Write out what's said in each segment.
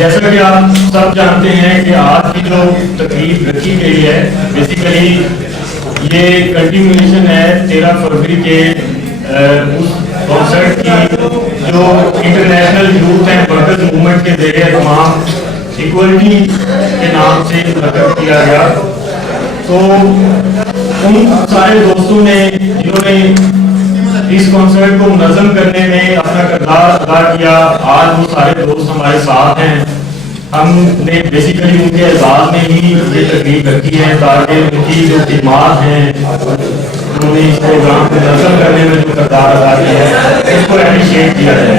जैसा कि आप सब जानते हैं कि आज की जो तकरीब रखी गई है बेसिकली ये कंटिन्यूएशन है 13 फरवरी के उस कॉन्सर्ट की जो international youth and workers movement के जरिए तमाम इक्वलिटी के नाम से मुनक़्क़िद किया गया। तो उन सारे दोस्तों ने जिन्होंने इस कॉन्सर्ट को मुनज़्ज़म करने में अपना किरदार अदा किया, आज वो सारे दोस्त हमारे साथ हैं। हमने बेसिकली उनके एजाज़ में ही ये तकरीब रखी है ताकि उनकी जो खिदमत हैं उन्होंने इस प्रोग्राम को मुनज़्ज़म करने में जो किरदार अदा किया है उसको अप्रिशिएट किया जाए।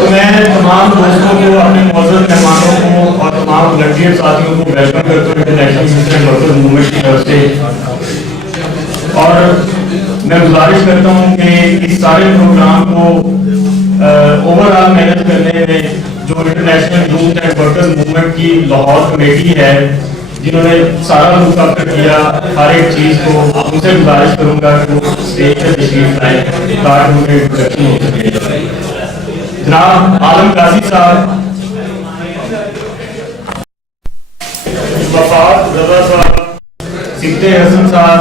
तो मैं तमाम दोस्तों को, अपने मौजूद मेहमानों को और तमाम वॉलंटियर साथियों को वेलकम करता हूँ international youth and workers movement की तरफ से। और मैं गुजारिश करता हूँ कि इस सारे प्रोग्राम को ओवरऑल मैनेज करने में जो international youth and workers movement की लाहौर कमेटी है जिन्होंने सारा मुकाबला किया हर एक चीज़ को, उनसे गुजारिश करूँगा कि वो स्टेज पर तशरीफ लाएं ताकि उनका इंट्रोडक्शन हो सके। जनाब आलम काजी साहब, वफात रजा साहब, सिद्दे हसन साहब,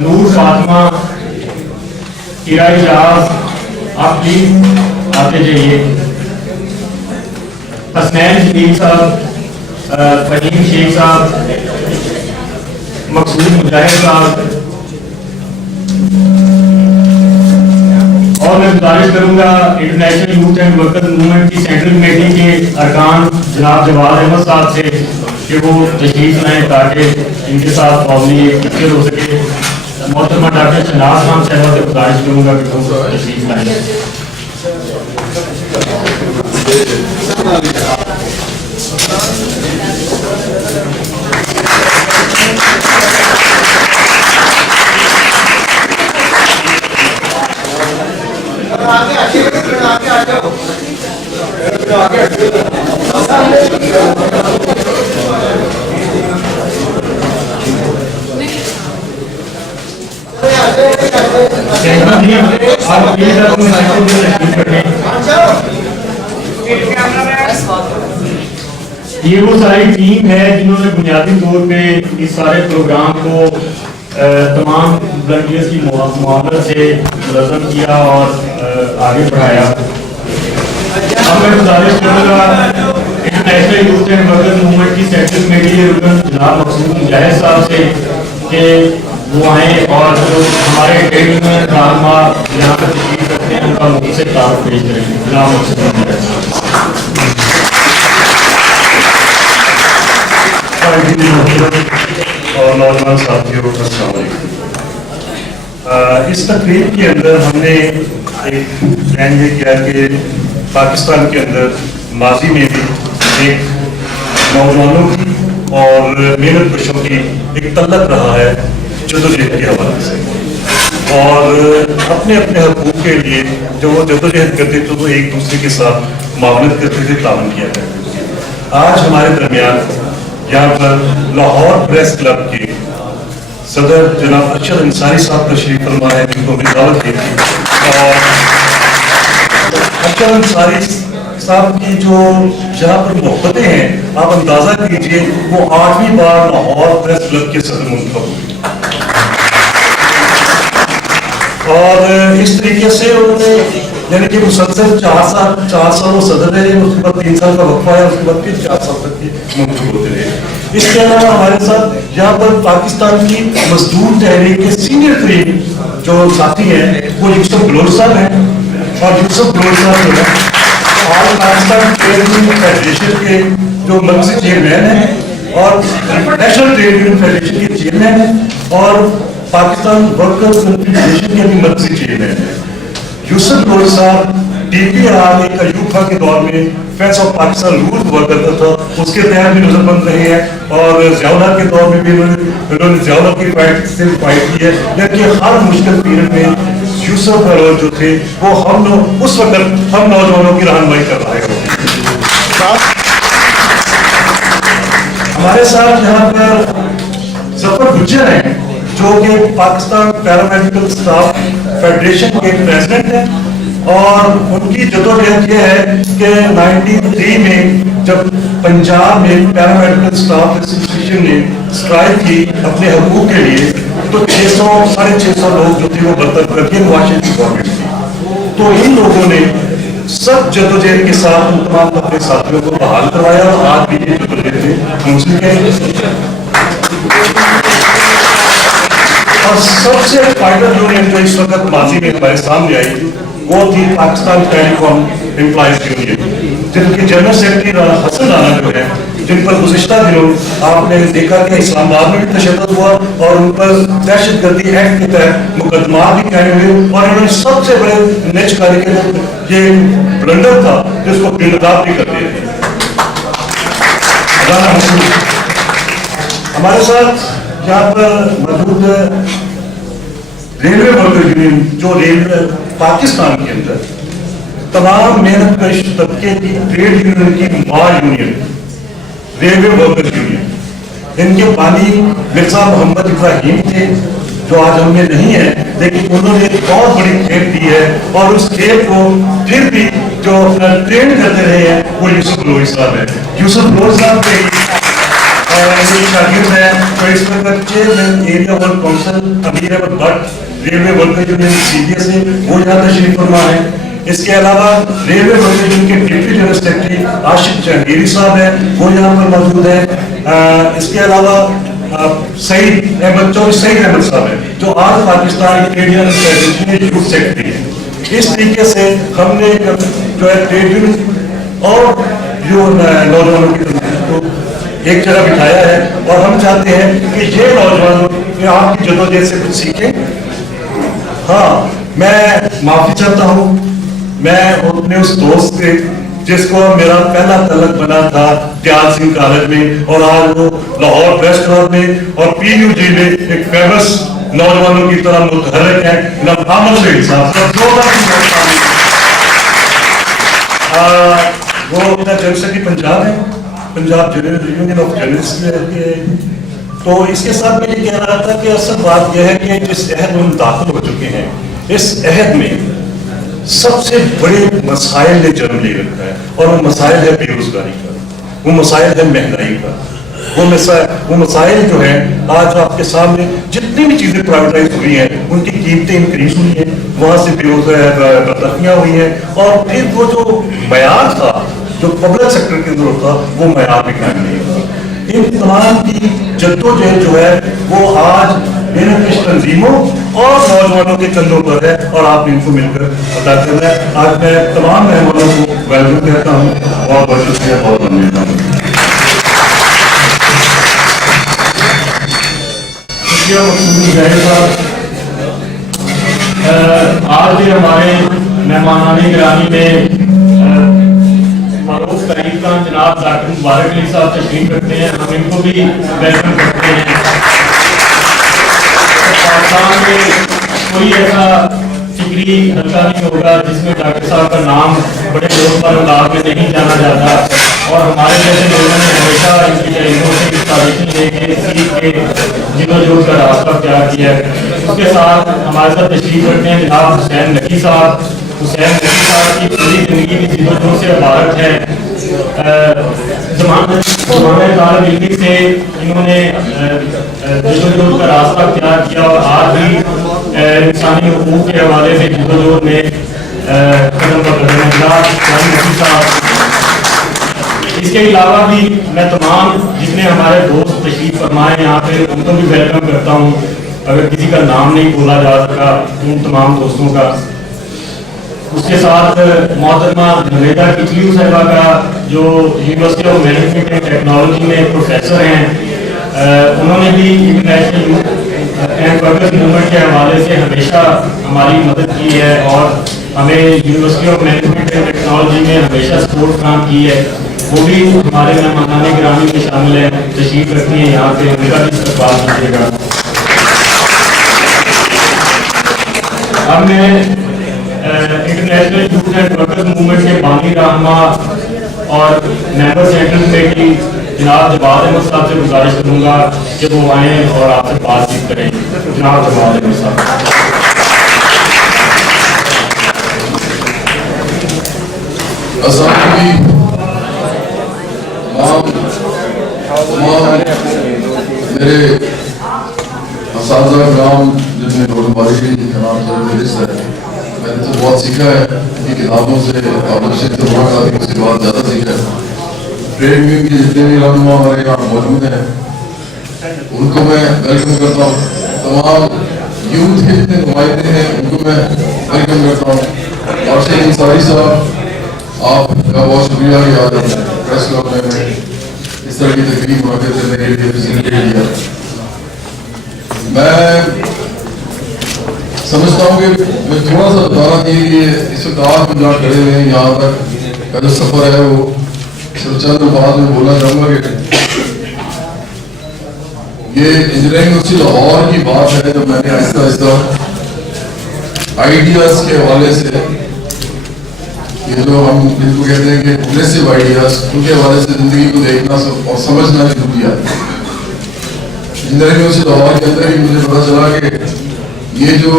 नूर फातिमा, इराज, आप प्लीज आते जाइए। हसनैन जमील साहब, फहीम शेख साहब, मकसूद मुजाहिद साहब, और मैं गुजारिश करूंगा international youth and workers movement की सेंट्रल कमेटी के अरकान जनाब जवाद अहमद साहब से कि वो तशरीफ लाएँ ताकि इनके साथ फॉर्मली एक पिक्चर हो सके। मोहतरमा डॉक्टर शनाज खान साहब से गुजारिश करूंगा कि वो तशरीफ लाएँ। ये वो सारी टीम है जिन्होंने बुनियादी तौर पे इस सारे प्रोग्राम को तमाम वॉलंटियर्स की मुआवनत से मुनज़्ज़म किया और आगे बढ़ाया। अब मैं गुजारिश करूँगा international youth and workers movement की सेंट्रल कमेटी के रुकन जनाब मकसूद मुजाहिद साहब से कि वो आएँ और जो हमारे ट्रेड यूनियन रहनुमा यहाँ पर तशरीफ रखते हैं उनका मुझसे तारुफ पेश करेंगे। जनाब मकसूद मुजाहिद और नौजवान साथियों को अस्सलाम वालेकुम। इस तकरीब के अंदर हमने एक प्लान ये किया कि पाकिस्तान के अंदर माजी में भी एक नौजवानों की और मेहनत कशों की एक तल्लक रहा है जदोजहद के हवाले से, और अपने अपने हकूक़ के लिए जो वो जदोजहद करते थे वो एक दूसरे के साथ मावनत करते थे, तावन किया करते थे। आज हमारे दरमियान यहाँ पर लाहौर प्रेस क्लब के सदर जनाब अरशद अंसारी साहब तशरीफ फरमा है जिनको भी दावत दी थी, और अरशद अंसारी साहब की जो जहाँ पर मोहब्बतें हैं आप अंदाजा कीजिए, वो 8वीं बार लाहौर प्रेस क्लब के सदर मुंतखब हुए और इस तरीके से उन्होंने यानी कि मुसलसल 4 साल वो सदर रहे, उसके बाद 3 साल का वक्फा है, उसके बाद फिर 4 साल तक की मुंतखब होते रहे। इसके अलावा हमारे साथ यहाँ पर पाकिस्तान की मजदूर तहरीक के सीनियर तरीन जो साथी हैं वो यूसुफ बलोच साहब हैं, और यूसुफ बलोच साहब जो है all Pakistan trade union federation के जो मर्कजी चेयरमैन हैं और नेशनल ट्रेड यूनियन फेडरेशन के चेयरमैन हैं, और पाकिस्तान वर्कर्स कन्फेडरेशन के भी मर्कजी चेयरमैन हैं। यूसुफ बलोच साहब DPR एक अयूब के दौर में फ्रेंड्स ऑफ पाकिस्तान रूल हुआ करता था, उसके तहत भी नजरबंद रहे हैं, और ज़ियाउल के दौर में भी उन्होंने ज़ियाउल की फाइट से फाइट की है। लेकिन हर मुश्किल पीरियड में यूसुफ बलोच जो थे वो उस वक्त हम नौजवानों की रहनुमाई कर रहे हैं। हमारे साथ यहाँ पर जफर गुज्जर हैं जो कि पाकिस्तान पैरामेडिकल स्टाफ फेडरेशन के प्रेसिडेंट हैं, और उनकी जदोजहद ये है कि 93 में जब पंजाब में पैरामेडिकल स्टाफ एसोसिएशन ने स्ट्राइक की अपने हकूक के लिए, तो 600-650 लोग जो थे वो बर्तरफ करके वाशिंगटन गवर्नमेंट थी। तो इन लोगों ने सब जदोजहद के साथ उन तमाम अपने साथियों को बहाल करवाया और आज भी ये जदोजहद में मुंसलिक है। और सबसे फाइटर यूनियन जो इस वक्त माजी में हमारे सामने आई वो थी पाकिस्तान टेलीकॉम एम्प्लॉइज यूनियन, जिनके जनरल सेक्रेटरी हसन राना जो है, जिन पर गुज़िश्ता दिनों आपने देखा कि इस्लामाबाद में भी तशद्दुद हुआ और उन पर दहशतगर्दी एक्ट के तहत मुकदमा भी कायम हुए और इन्होंने सबसे बड़े नेचकारी के ये ब्लंडर था जिसको बेनकाब भी कर दिया। हमारे साथ यहाँ पर मौजूद रेलवे वर्कर यूनियन, जो रेलवे पाकिस्तान के अंदर तमाम मेहनत कश तबके की ट्रेड यूनियन की मां यूनियन रेलवे वर्कर यूनियन, इनके बानी मिर्जा मोहम्मद इब्राहिम थे जो आज हमने नहीं है, लेकिन उन्होंने एक बहुत बड़ी खेप दी है और उस खेप को फिर भी जो अपना ट्रेन करते रहे हैं वो यूसुफ लोही साहब है। यूसुफ लोही साहब के शागिर्द है तो इस वक्त chairman area work council Amir Ahmad Bhat railway worker union CBS है, वो यहाँ तशरीफ फरमा है। इसके अलावा रेलवे वर्कर यूनियन के deputy general secretary Ashiq Jahangiri साहब है, वो यहाँ पर मौजूद है। इसके अलावा सईद अहमद साहब है जो आज पाकिस्तान ट्रेड यूनियन फेडरेशन के यूथ सेक्रेटरी है। इस तरीके से हमने जो है ट्रेड यूनियन और जो नौजवानों की एक जगह बिठाया है और हम चाहते हैं कि ये नौजवान आपकी जदोजहद से कुछ सीखें। हाँ, मैं माफी चाहता हूँ, मैं अपने उस दोस्त से जिसको मेरा पहला तलक बना था त्याल सिंह कॉलेज में और आज वो लाहौर प्रेस क्लब में और पीयूजी में एक फेमस नौजवानों की तरह मुतहर्रिक है, वो अपना जनसकी पंजाब है, पंजाब यूनियन ऑफ जर्नलिस्ट। तो इसके साथ मैं ये कह रहा था कि असल बात यह है कि जिस अहद में दाखिल हो चुके हैं, इस अहद में सबसे बड़े मसाइल ने जन्म ले रखा है और वो मसाइल है बेरोजगारी का, वो मसाइल है महंगाई का, वो मसाइल जो है आज आपके सामने जितनी भी चीजें प्राइवेटाइज हुई हैं उनकी कीमतें इंक्रीज हुई हैं, वहां से बेरोजगारियां हुई हैं और फिर वो जो मयार था जो पब्लिक सेक्टर के अंदर था वो मयार भी कायम नहीं हुआ। इन तमाम की जद्दोजहद जो है वो आज मेहनत तंजीमों और नौजवानों के कंधों पर है और आप इनको मिलकर अदा करना है। आज मैं तमाम मेहमानों को वेलकम कहता हूँ, बहुत बहुत शुक्रिया, बहुत धन्यवाद। आज भी हमारे मेहमानाने गिरामी में करीब खान जनाब डॉक्टर मुबारक अली साहब तशरीफ रखते हैं, हम इनको भी वेलकम करते हैं। पाकिस्तान में कोई ऐसा फिक्री हल्का नहीं होगा जिसमें डॉक्टर साहब का नाम बड़े लोग पर अंदाज में नहीं जाना जाता और हमारे जैसे लोगों ने हमेशा इनकी तहरीरों से इंस्पिरेशन लेके सीख के जिदोजहद का रास्ता तैयार किया है। उसके साथ हमारे साथ तशरीफ रखते हैं जनाब हुसैन नकी साहब। हुसैन नकी साहब की पूरी जिंदगी की जिदोजहद से इबारत है। ज़माने तालब इल्मी से इन्होंने जिदोजहद का रास्ता तैयार किया और आज भी इंसानी हुकूक के हवाले से जिदोजहद में कदम पर कदम है। इसके अलावा भी मैं तमाम जितने हमारे दोस्त तशरीफ फरमाए यहाँ पे उनको भी वेलकम करता हूँ। अगर किसी का नाम नहीं बोला जा सका उन तमाम दोस्तों का। उसके साथ मोहतरमा नवेदा किचलू साहिबा का जो university of management and technology में प्रोफेसर हैं, उन्होंने भी इंटरनेशनल एंड वर्कर्स मूवमेंट के हवाले से हमेशा हमारी मदद की है और हमें university of management and technology में हमेशा सपोर्ट काम की है। वो भी हमारे मेहमानाने गिरामी में शामिल है, तशरीफ रखती है यहाँ पे, उनका भी इस्तकबाल कीजिएगा। अब मैं international youth and workers movement के बानी रहनुमा और मेंबर सेंट्रल कमेटी जनाब जवाद अहमद साहब से गुजारिश करूँगा कि वो आएँ और आपसे बातचीत करें। जनाब जवाद अहमद साहब। गुलबारी का नाम जो फेरिस्त है, मैंने तो बहुत सीखा है कि किताबों से और उससे तो मुलाकात उसके बाद ज़्यादा सीखा है। ट्रेड यूनियन के जितने भी रहनुमा हमारे यहाँ मौजूद हैं उनको मैं वेलकम करता हूँ। तमाम यूथ के जितने नुमाइंदे हैं उनको मैं वेलकम करता हूँ। और शेख अंसारी साहब, आपका बहुत शुक्रिया कि आज प्रेस क्लब में इस तरह की तकरीब मुनक़िद करने के लिए फैसिलिटेट किया। मैं समझता हूँ कि मैं थोड़ा सा बताना चाहिए कि इस वक्त आज हम जहाँ खड़े हुए हैं यहाँ तक का जो सफ़र है वो सिर्फ चंद बाद में बोलना चाहूँगा कि ये इंजीनियरिंग यूनिवर्सिटी लाहौर की बात है। जब मैंने आहिस्ता आहिस्ता आइडियाज़ के हवाले से, ये जो हम जिनको कहते हैं कि प्रोग्रेसिव आइडियाज़, उनके हवाले से ज़िंदगी को देखना और समझना शुरू किया। इंजीनियरिंग यूनिवर्सिटी लाहौर के अंदर ही मुझे पता चला कि ये जो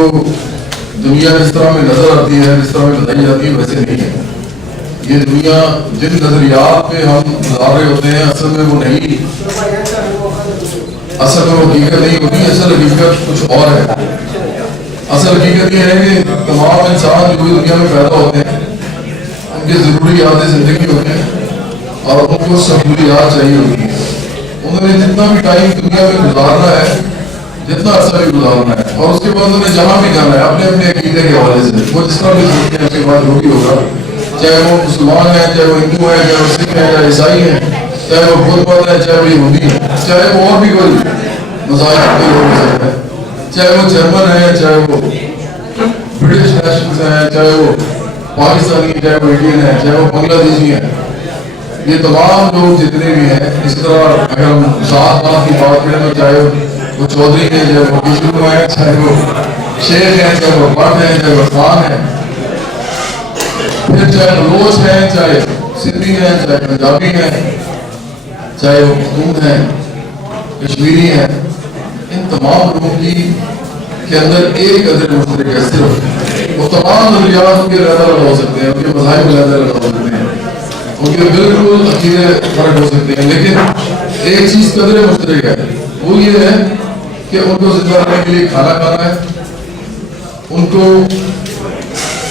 दुनिया जिस तरह में नज़र आती है, जिस तरह में बताई जाती है, वैसे नहीं है। ये दुनिया जिन नजरियात पे हम गुजार रहे होते हैं असल में वो नहीं, असल में वो हकीकत नहीं होती। असल हकीकत कुछ और है। असल हकीकत ये है कि तमाम इंसान जो भी दुनिया में पैदा होते हैं उनके ज़रूरियात ज़िंदगी होते हैं और उनको सहूलियात चाहिए होती हैं। उन्होंने जितना भी टाइम दुनिया में गुजारना है, जितना अर्सा भी गुजारना है, और उसके बाद उन्होंने जहाँ भी जाना है अपने अपने अकीदे के हवाले से, वो जिस तरह भी सोचते हैं उसके बाद जो भी होगा, चाहे वो मुसलमान है, चाहे वो हिंदू है, चाहे वो सिख है, चाहे ईसाई है, चाहे वो बुद्ध है, चाहे वो यहूदी है, चाहे वो और भी कोई मज़ाहिब के लोग हैं, चाहे वो जर्मन है, चाहे वो ब्रिटिश नेशनल्स हैं, चाहे वो पाकिस्तानी, चाहे वो इंडियन है, चाहे वो बांग्लादेशी है, ये तमाम लोग जितने भी हैं, इस तरह अगर हम सात बात की बात करें तो चाहे वो चौधरी है, चाहे वो किशोर है, चाहे वो शेख है, चाहे वो भट्ट है, चाहे वो खान है, फिर चाहे बलोच है, चाहे सिंधी है, चाहे पंजाबी है, चाहे वो पख्तून है, कश्मीरी है, इन तमाम लोगों की के अंदर एक अदर मुश्तरक है। सिर्फ वो तमाम नजरियात उनके अलग हो सकते हैं, उनके मज़ाहिब अलग हो सकते हैं, उनके बिल्कुल अकीदे फर्क हो सकते हैं, लेकिन एक चीज़ कदर मुश्तरक है, वो ये है कि उनको जिंदा रहने के लिए खाना खाना है, उनको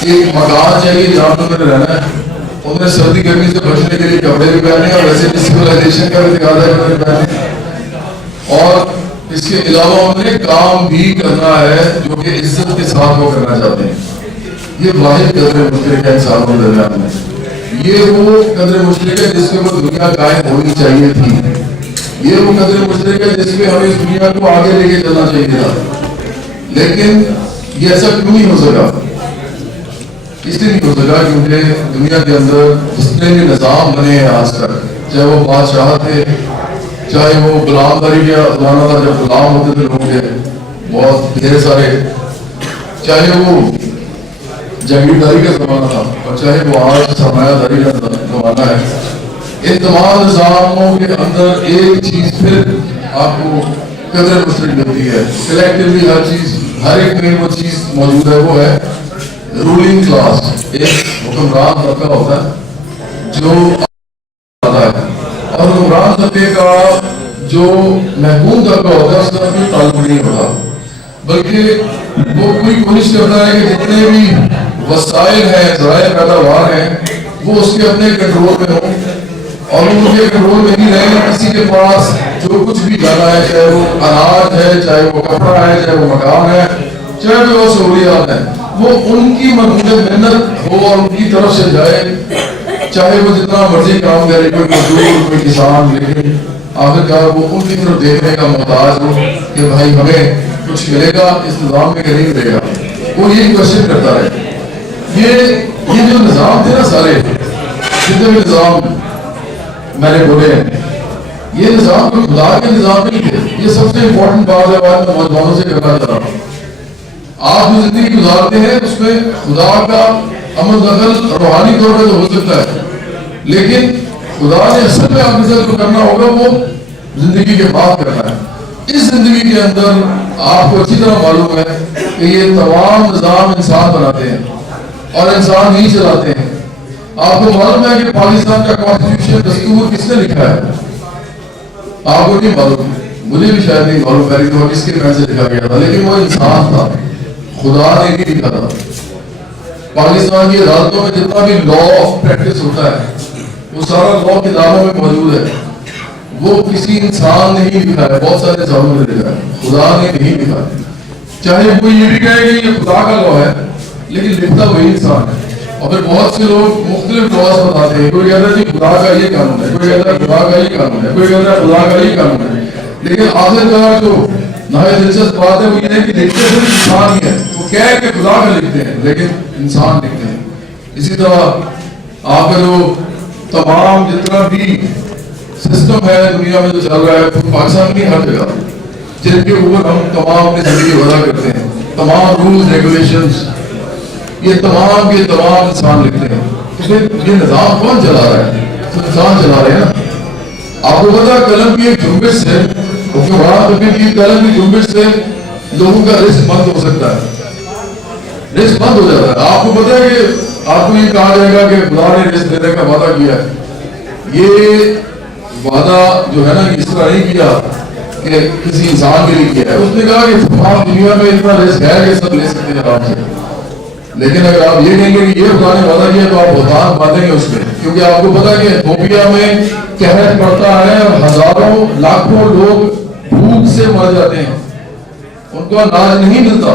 एक मकान चाहिए जहाँ पर उन्हें रहना है, उन्हें सर्दी गर्मी से बचने के लिए कपड़े भी पहने और वैसे भी सिविलाइजेशन का भी तकाज़ा है उन्हें पहने, और इसके अलावा उन्हें काम भी करना है जो कि इज्जत के साथ वो करना चाहते हैं। ये वाहिद कदर मुश्तरक है इंसानों के दरमियान में। ये वो कदर मुश्तरक है जिसमें वो दुनिया कायम होनी चाहिए थी। ये वो कदर मुश्तरक है जिसमें हमें इस दुनिया को आगे लेके चलना चाहिए था, लेकिन ये ऐसा क्यों नहीं हो सका? इसलिए नहीं हो सका क्योंकि दुनिया के अंदर जितने भी निज़ाम बने हैं आज तक, चाहे वो बादशाह थे, चाहे वो गुलामदारी का जमाना था जब गुलाम होते थे लोग के बहुत ढेर सारे, चाहे वो जागीरदारी का जमाना था, और चाहे वो आज सरमायादारी का जमाना है, इन तमाम निज़ामों के अंदर एक चीज फिर आपको कदर मुश्तरक मिलती है। कलेक्टिवली हर चीज, हर एक में वो चीज मौजूद है, वो है रूलिंग क्लास। एक हुक्मरान तबका होता है जो आता है, और हुक्मरान तबके का जो महकूम तबका होता है उसका कोई ताल्लुक नहीं होता, बल्कि वो पूरी कोशिश करता है कि जितने भी वसाइल हैं, ज़राए पैदावार हैं, वो उसके अपने कंट्रोल में हो, और उनके कंट्रोल में ही रहे। किसी के पास जो कुछ भी जाना है, चाहे वो अनाज है, चाहे वो कपड़ा है, चाहे वो मकान है, चाहे वो सहूलियात है, वो उनकी मरहूम मेहनत हो और उनकी तरफ से जाए, चाहे वो जितना मर्जी काम करे, कोई मजदूर, कोई किसान, लेकिन आखिरकार वो उनकी तरफ देखने का मोहताज हो कि भाई हमें कुछ मिलेगा इस निज़ाम में, नहीं मिलेगा, वो यही क्वेश्चन करता है। ये जो निज़ाम थे ना, सारे जितने भी निज़ाम मैंने बोले हैं, ये निज़ाम कोई खुदा के निज़ाम नहीं थे। ये सबसे इम्पोर्टेंट बात है, बात मैं नौजवानों से करना चाह रहा हूँ। आप जो जिंदगी गुजारते हैं उसमें खुदा का अमल दखल रूहानी तौर पर तो हो सकता है, लेकिन खुदा ने असल में आपके साथ जो करना होगा वो जिंदगी के बाद करना है। इस जिंदगी के अंदर आपको अच्छी तरह मालूम है कि ये तमाम निज़ाम इंसान बनाते हैं और इंसान ही चलाते हैं। आपको मालूम है कि पाकिस्तान का कॉन्स्टिट्यूशन, दस्तूर किसने लिखा है? आपको नहीं मालूम, मुझे भी शायद नहीं मालूम पहले तो किसके पैर से लिखा गया था, लेकिन वो इंसान था। खुदा ने नहीं लिखा था। पाकिस्तान की अदालतों में जितना भी लॉ ऑफ प्रैक्टिस होता है वो सारा लॉ किताबों में मौजूद है, वो किसी इंसान ने ही लिखा है, बहुत सारे इंसानों ने लिखा है, खुदा ने नहीं लिखा। चाहे वो ये भी कहे कि ये खुदा का लॉ है, लेकिन लिखता वही इंसान है। और फिर बहुत से लोग मुख्तलिफ लॉज बताते हैं, कोई कहता है कि खुदा का ये कानून है, कोई कहता है खुदा का ये कानून है, कोई कहता है खुदा का ये कानून है, लेकिन आखिरकार जो नहायत दिलचस्प बात है वो ये है कि लिखते सिर्फ इंसान ही है। वो कह के खुदा का लिखते हैं लेकिन इंसान लिखते हैं। इसी तरह आपका जो तमाम जितना भी सिस्टम है दुनिया में जो चल रहा है, पाकिस्तान की हर जगह जिनके ऊपर हम तमाम अपनी जिंदगी वजह करते हैं, तमाम रूल्स रेगुलेशंस, ये तमाम के तमाम इंसान लिखते हैं। तो फिर ये निजाम कौन चला रहा है? तो इंसान चला रहे हैं ना। आपको पता है कलम की एक जुम्बिश से, की कलम की जुम्बिश से लोगों का रिस्क बंद हो सकता है, रिस्क बंद हो जाता है। आपको पता है कि आपको ये कहा जाएगा कि खुदा ने रिस्क देने का वादा किया है। ये वादा जो है ना इस तरह नहीं किया कि किसी इंसान के लिए किया है, उसने कहा कि तमाम दुनिया में इतना रिस्क है कि सब ले सकते हैं आराम से। लेकिन अगर आप ये कहेंगे कि ये खुदा ने वादा किया तो आप भुगतान बांधेंगे उसमें, क्योंकि आपको पता है कि इथियोपिया में कहर पड़ता है और हजारों लाखों लोग भूख से मर जाते हैं, उनको अनाज नहीं मिलता,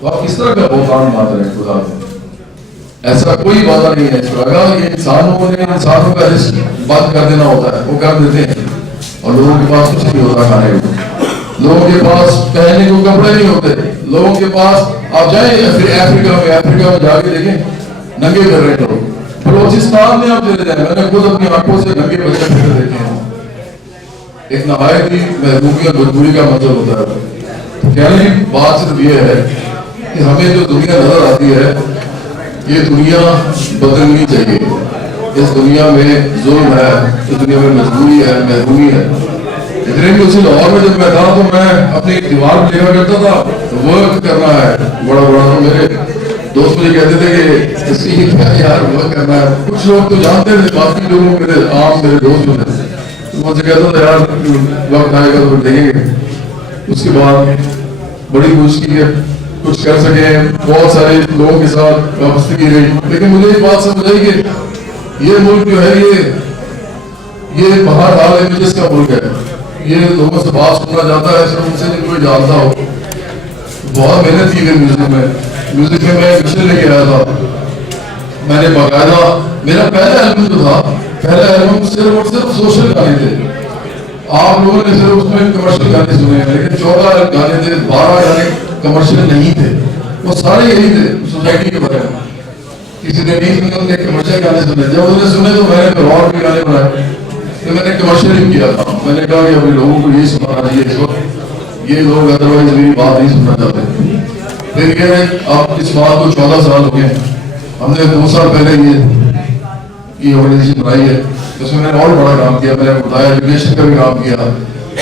तो आप किस तरह का भुगतान बांध रहे हैं खुदा में? ऐसा कोई वादा नहीं है। अगर ये इंसानों का रिस्क बंद कर देना होता है वो कर देते हैं, और लोगों के पास कुछ नहीं होता खाने को, लोगों के पास पहनने को कपड़े नहीं होते, लोगों के पास आप जाए अफ्रीका में जाके देखें नंगे कर रहे लोग, बलोचिस्तान में आप चले जाए, मैंने खुद अपनी आंखों से नंगे बच्चे फिर देखे हैं। एक नहायत ही महबूबी और मजबूरी का मतलब होता है। तो कहने की बात सिर्फ ये है कि हमें जो दुनिया नजर आती है ये दुनिया बदलनी चाहिए। इस दुनिया में जुल्म है, इस दुनिया में मजबूरी है, महरूमी है। इतने भी उसी लाहौर में जब मैं था तो मैं अपनी दीवार में लिखा करता था वर्क करना है बड़ा बड़ा, तो मेरे दोस्त मुझे कहते थे कि इसकी क्या यार वर्क करना है। कुछ लोग तो जानते थे, बाकी लोग मेरे दोस्त जो थे तो मुझसे कहता था यार वक्त आएगा तो देखेंगे। उसके बाद बड़ी मुश्किल है कुछ कर सके, बहुत सारे लोगों के साथ वापसी की गई, लेकिन मुझे ये बात समझ आई कि ये मुल्क जो है ये बाहर हाल इमेजेस का मुल्क है। ये लोगों से बात सुनना चाहता है, सिर्फ उनसे नहीं कोई जानता हो। बहुत मेहनत की गई म्यूजिक में मैं विषय लेके आया था। मैंने बाकायदा मेरा पहला एल्बम जो था, पहला एल्बम सिर्फ और सिर्फ सोशल गाने थे। आप लोगों ने सिर्फ उसमें कमर्शियल गाने सुने, लेकिन 14 गाने थे, 12 गाने कमर्शियल नहीं थे, वो सारे यही थे सोसाइटी के बारे में। किसी ने नहीं सुने उनके कमर्शियल गाने सुने, जब उन्होंने सुने तो मैंने फिर और भी गाने बनाए, तो मैंने कमर्शियल ही किया था। मैंने कहा कि अपने लोगों को यही सुनाना चाहिए इस वक्त, ये लोग अदरवाइज मेरी बात नहीं सुनना चाहते। फिर ये अब इस बात को 14 साल हो गए, हमने 2 साल पहले ये ऑर्गेनाइजेशन बनाई है, उसमें मैंने और बड़ा काम किया। मैंने बताया एजुकेशन का भी काम किया,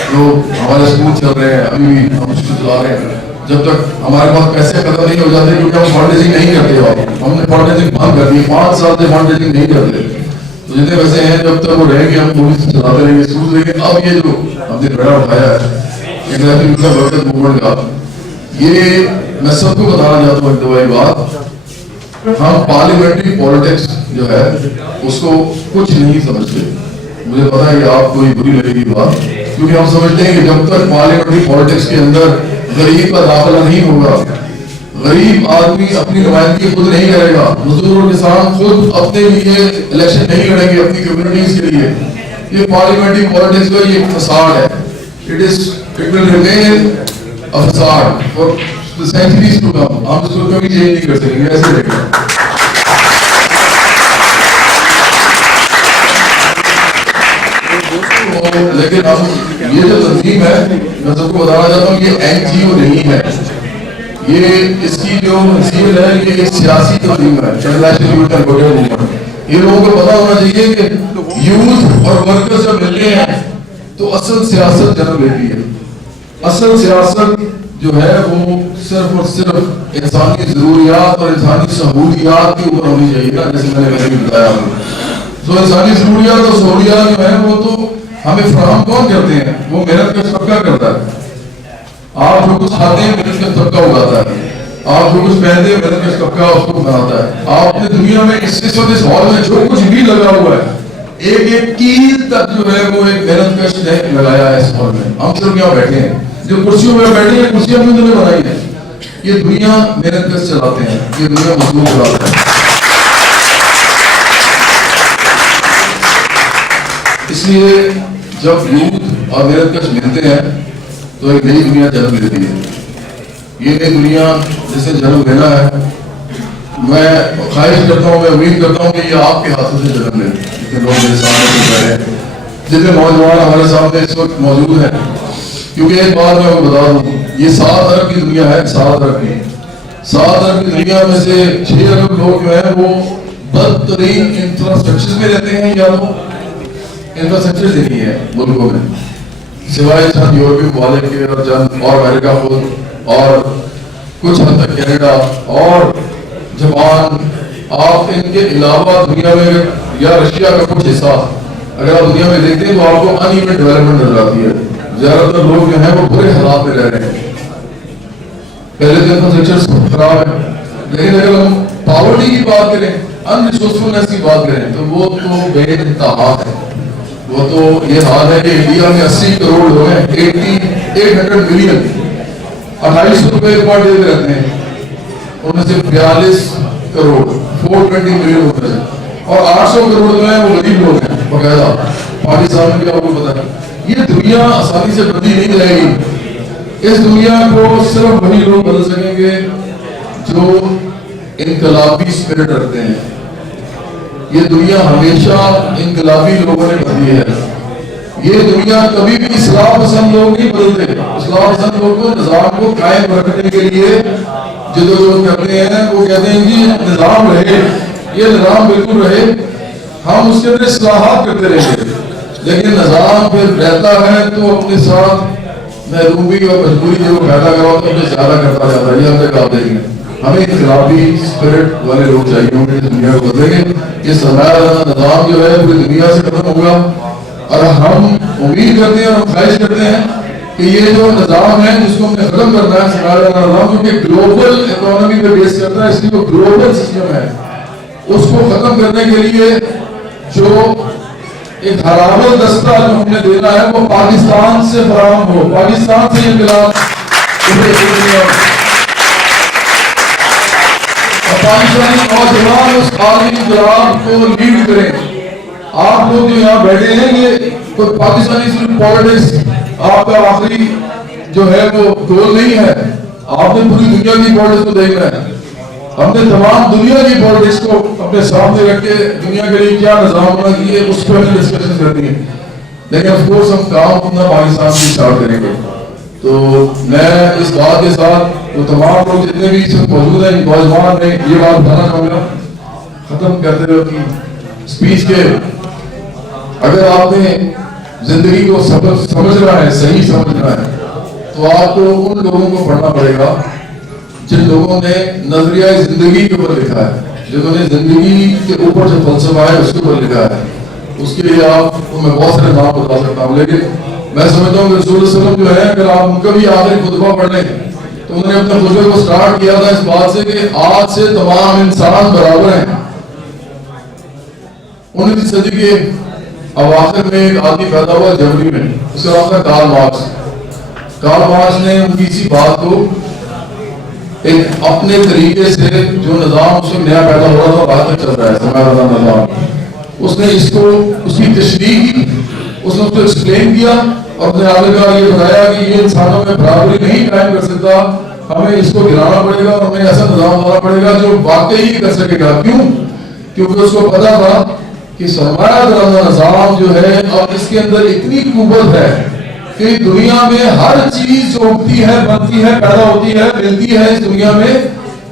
जो हमारे स्कूल चल रहे हैं, अभी भी हम स्कूल चला रहे हैं। जब तक हमारे पास पैसे खत्म नहीं हो जाते, क्योंकि हम फंड रेजिंग नहीं करते, हमने फंड रेजिंग बंद कर दी, 5 साल से फंड रेजिंग नहीं करते। तो जितने पैसे हैं जब तक वो रहेंगे हम पुलिस चलाते रहेंगे स्कूल। लेकिन अब ये जो हमने बड़ा उठाया है वर्कर मूवमेंट का, ये मैं सबको बताना चाहता हूँ एक दवाई बात, हम पार्लियामेंट्री पॉलिटिक्स जो है उसको कुछ नहीं समझते। मुझे पता है कि आपको ये बुरी लगेगी बात, क्योंकि हम समझते हैं कि जब तक पार्लियामेंट्री पॉलिटिक्स के अंदर गरीब का दाखिला नहीं होगा, गरीब आदमी अपनी नुमाइंदगी खुद नहीं करेगा, मजदूर और किसान खुद अपने लिए इलेक्शन नहीं लड़ेंगे अपनी कम्युनिटीज के लिए, ये पार्लियामेंट्री पॉलिटिक्स का ये फसाड है। It will remain a facade for the centuries to come. हम इसको कभी चेंज नहीं कर सकेंगे, ऐसे रहेगा। लेकिन अब ये जो तंजीम है, मैं सबको बताना चाहता हूँ, ये एनजीओ नहीं है, ये इसकी जो तंजीम है ये एक सियासी तंजीम है, international youth and voter movement. ये लोगों को पता होना चाहिए कि यूथ और वर्कर्स जब मिलते हैं तो असल सियासत जन्म लेती है। असल सियासत जो है वो सिर्फ और सिर्फ इंसानी जरूरियात और इंसानी सहूलियात के ऊपर होनी चाहिए ना, जैसे मैंने पहले भी बताया। तो इंसानी जरूरियात और सहूलियात जो है वो तो हमें फराहम कौन करते हैं? वो मेहनत का तबका करता है। आप जो कुछ खाते हैं मेहनत का तबका उगाता है। आप जो कुछ पहनते हैं मेहनत कश कपड़ा उसको बनाता है। आपने दुनिया में इस हॉल में जो कुछ भी लगा हुआ है, एक एक कील तक जो है वो एक मेहनत कश ने लगाया है इस हॉल में। हम सब यहाँ बैठे हैं, जो कुर्सियों में बैठे हैं कुर्सियां भी उन्होंने बनाई है। ये दुनिया मेहनत कश चलाते हैं, ये दुनिया मजदूर चलाते हैं। इसलिए जब यूथ और मेहनत कश मिलते हैं तो एक नई दुनिया जन्म लेती है। ये नई दुनिया जिसे जन्म लेना है, मैं ख्वाहिश करता हूँ, मैं उम्मीद करता हूँ कि ये आपके हाथों से जन्म ले। जितने लोग मेरे सामने से खड़े हैं, जितने नौजवान हमारे सामने इस वक्त मौजूद हैं, क्योंकि एक बात मैं आपको बता दूं, ये 7 अरब की दुनिया है। 7 अरब की दुनिया में से 6 अरब लोग जो है वो बदतरीन इंफ्रास्ट्रक्चर में रहते हैं, या वो इंफ्रास्ट्रक्चर नहीं है मुल्कों में, सिवाय चंद यूरोपीय ममालिक के और चंद और अमेरिका खुद और कुछ हद तक कनाडा और जापान। आप इनके अलावा दुनिया में या रशिया का कुछ हिस्सा अगर आप दुनिया में देखते हैं तो आपको अनइवन डेवलपमेंट नजर आती है। ज्यादातर लोग जो है वो बुरे हालात में रह रहे हैं। पहले तो इंफ्रास्ट्रक्चर खराब है, लेकिन अगर हम पॉवर्टी की बात करें, अनरिसोर्सफुलनेस की बात करें तो वो तो बेइंतहा है। वो तो ये हाल है कि इंडिया में 80 करोड़ लोग हैं, 800 मिलियन, 2800 रुपए पर डे रहते हैं, उनमें से 42 करोड़ 420 मिलियन रुपए और 800 करोड़ जो है वो गरीब लोग हैं बकायदा। पाकिस्तान में भी आपको पता है ये दुनिया आसानी से बदली नहीं रहेगी। इस दुनिया को सिर्फ वही लोग बदल सकेंगे जो इनकलाबी स्पिरिट रखते हैं। ये दुनिया हमेशा इनकलाबी लोगों ने बदली है। ये दुनिया कभी भी इस्लाम पसंद लोग नहीं बदलते। इस्लाम पसंद लोग को निजाम को कायम रखने के लिए जिद्दोजहद करते हैं। वो कहते हैं कि निजाम रहे, ये निजाम बिल्कुल रहे, हम उसके अंदर इस्लाहात करते रहेंगे। लेकिन निजाम फिर रहता है तो अपने साथ महरूमी और मजबूरी जो पैदा करा तो अपने ज्यादा करता जाता है। ये हम तक आप देखेंगे, हमें इनकलाबी स्पिरिट वाले लोग चाहिए होंगे जो दुनिया को बदलेंगे। ये सरमाया निजाम जो है पूरी दुनिया से खत्म होगा और हम उम्मीद करते हैं और हम ख्वाहिश करते हैं कि ये जो निजाम है जिसको हमने खत्म करना है, सरमाया निजाम जो कि ग्लोबल इकोनॉमी पे बेस करता है, इसलिए वो ग्लोबल सिस्टम है, उसको खत्म करने के लिए जो एक हरामल दस्ता जो हमने देना है वो पाकिस्तान से फराहम हो। पाकिस्तान से इनकलाब पाकिस्तानी नौजवान उस आर्मी इनकलाब को लीड करें। आप लोग जो यहाँ बैठे हैं ये कोई पाकिस्तानी सिर्फ पॉलिटिक्स आपका आखिरी जो है वो गोल नहीं है। आपने पूरी दुनिया की पॉलिटिक्स को देखना है। हमने तमाम दुनिया की पॉलिटिक्स को अपने सामने रख के दुनिया के लिए क्या निजाम होना चाहिए उस पर हमने डिस्कशन करनी है। लेकिन ऑफ कोर्स हम काम अपना पाकिस्तान की स्टार्ट करेंगे। तो मैं इस बात के साथ वो तमाम लोग जितने भी इसमें मौजूद हैं नौजवान ने ये बात बताना चाहूंगा खत्म करते हुए अपनी स्पीच के, अगर आपने जिंदगी को समझना है, सही समझना है, तो आपको उन लोगों को पढ़ना पड़ेगा जिन लोगों ने नजरिया जिंदगी के ऊपर लिखा है, जिन्होंने जिंदगी के ऊपर जो फलसफा है उसके ऊपर लिखा है। उसके लिए आपको मैं बहुत सारे नाम बता सकता हूँ, लेकिन मैं समझता हूँ कि रसूल सल्लल्लाहु अलैहि वसल्लम जो है, अगर आप उनका भी आखिरी खुतबा पढ़ लें तो उन्होंने अपने खुतबे को स्टार्ट किया था इस बात से कि आज से तमाम इंसान बराबर हैं। 19वीं सदी के अवाखिर में एक आदमी पैदा हुआ जर्मनी में, उसका नाम था कार्ल मार्क्स। कार्ल मार्क्स ने उनकी इसी बात को एक अपने तरीके से जो निजाम उसमें नया पैदा हो रहा था बाद तक चल रहा है समाज निजाम, उसने इसको उसकी तशरीह की, उसने उसको एक्सप्लेन किया और अपने आगे ये बताया कि ये इंसानों में बराबरी नहीं कायम कर सकता, हमें इसको गिराना पड़ेगा और हमें ऐसा निजाम लाना पड़ेगा जो वाकई ही कर सकेगा। क्यों? क्योंकि उसको पता था कि सरमाया निजाम जो है अब इसके अंदर इतनी कुव्वत है कि दुनिया में हर चीज जो उगती है, बनती है, पैदा होती है, मिलती है इस दुनिया में,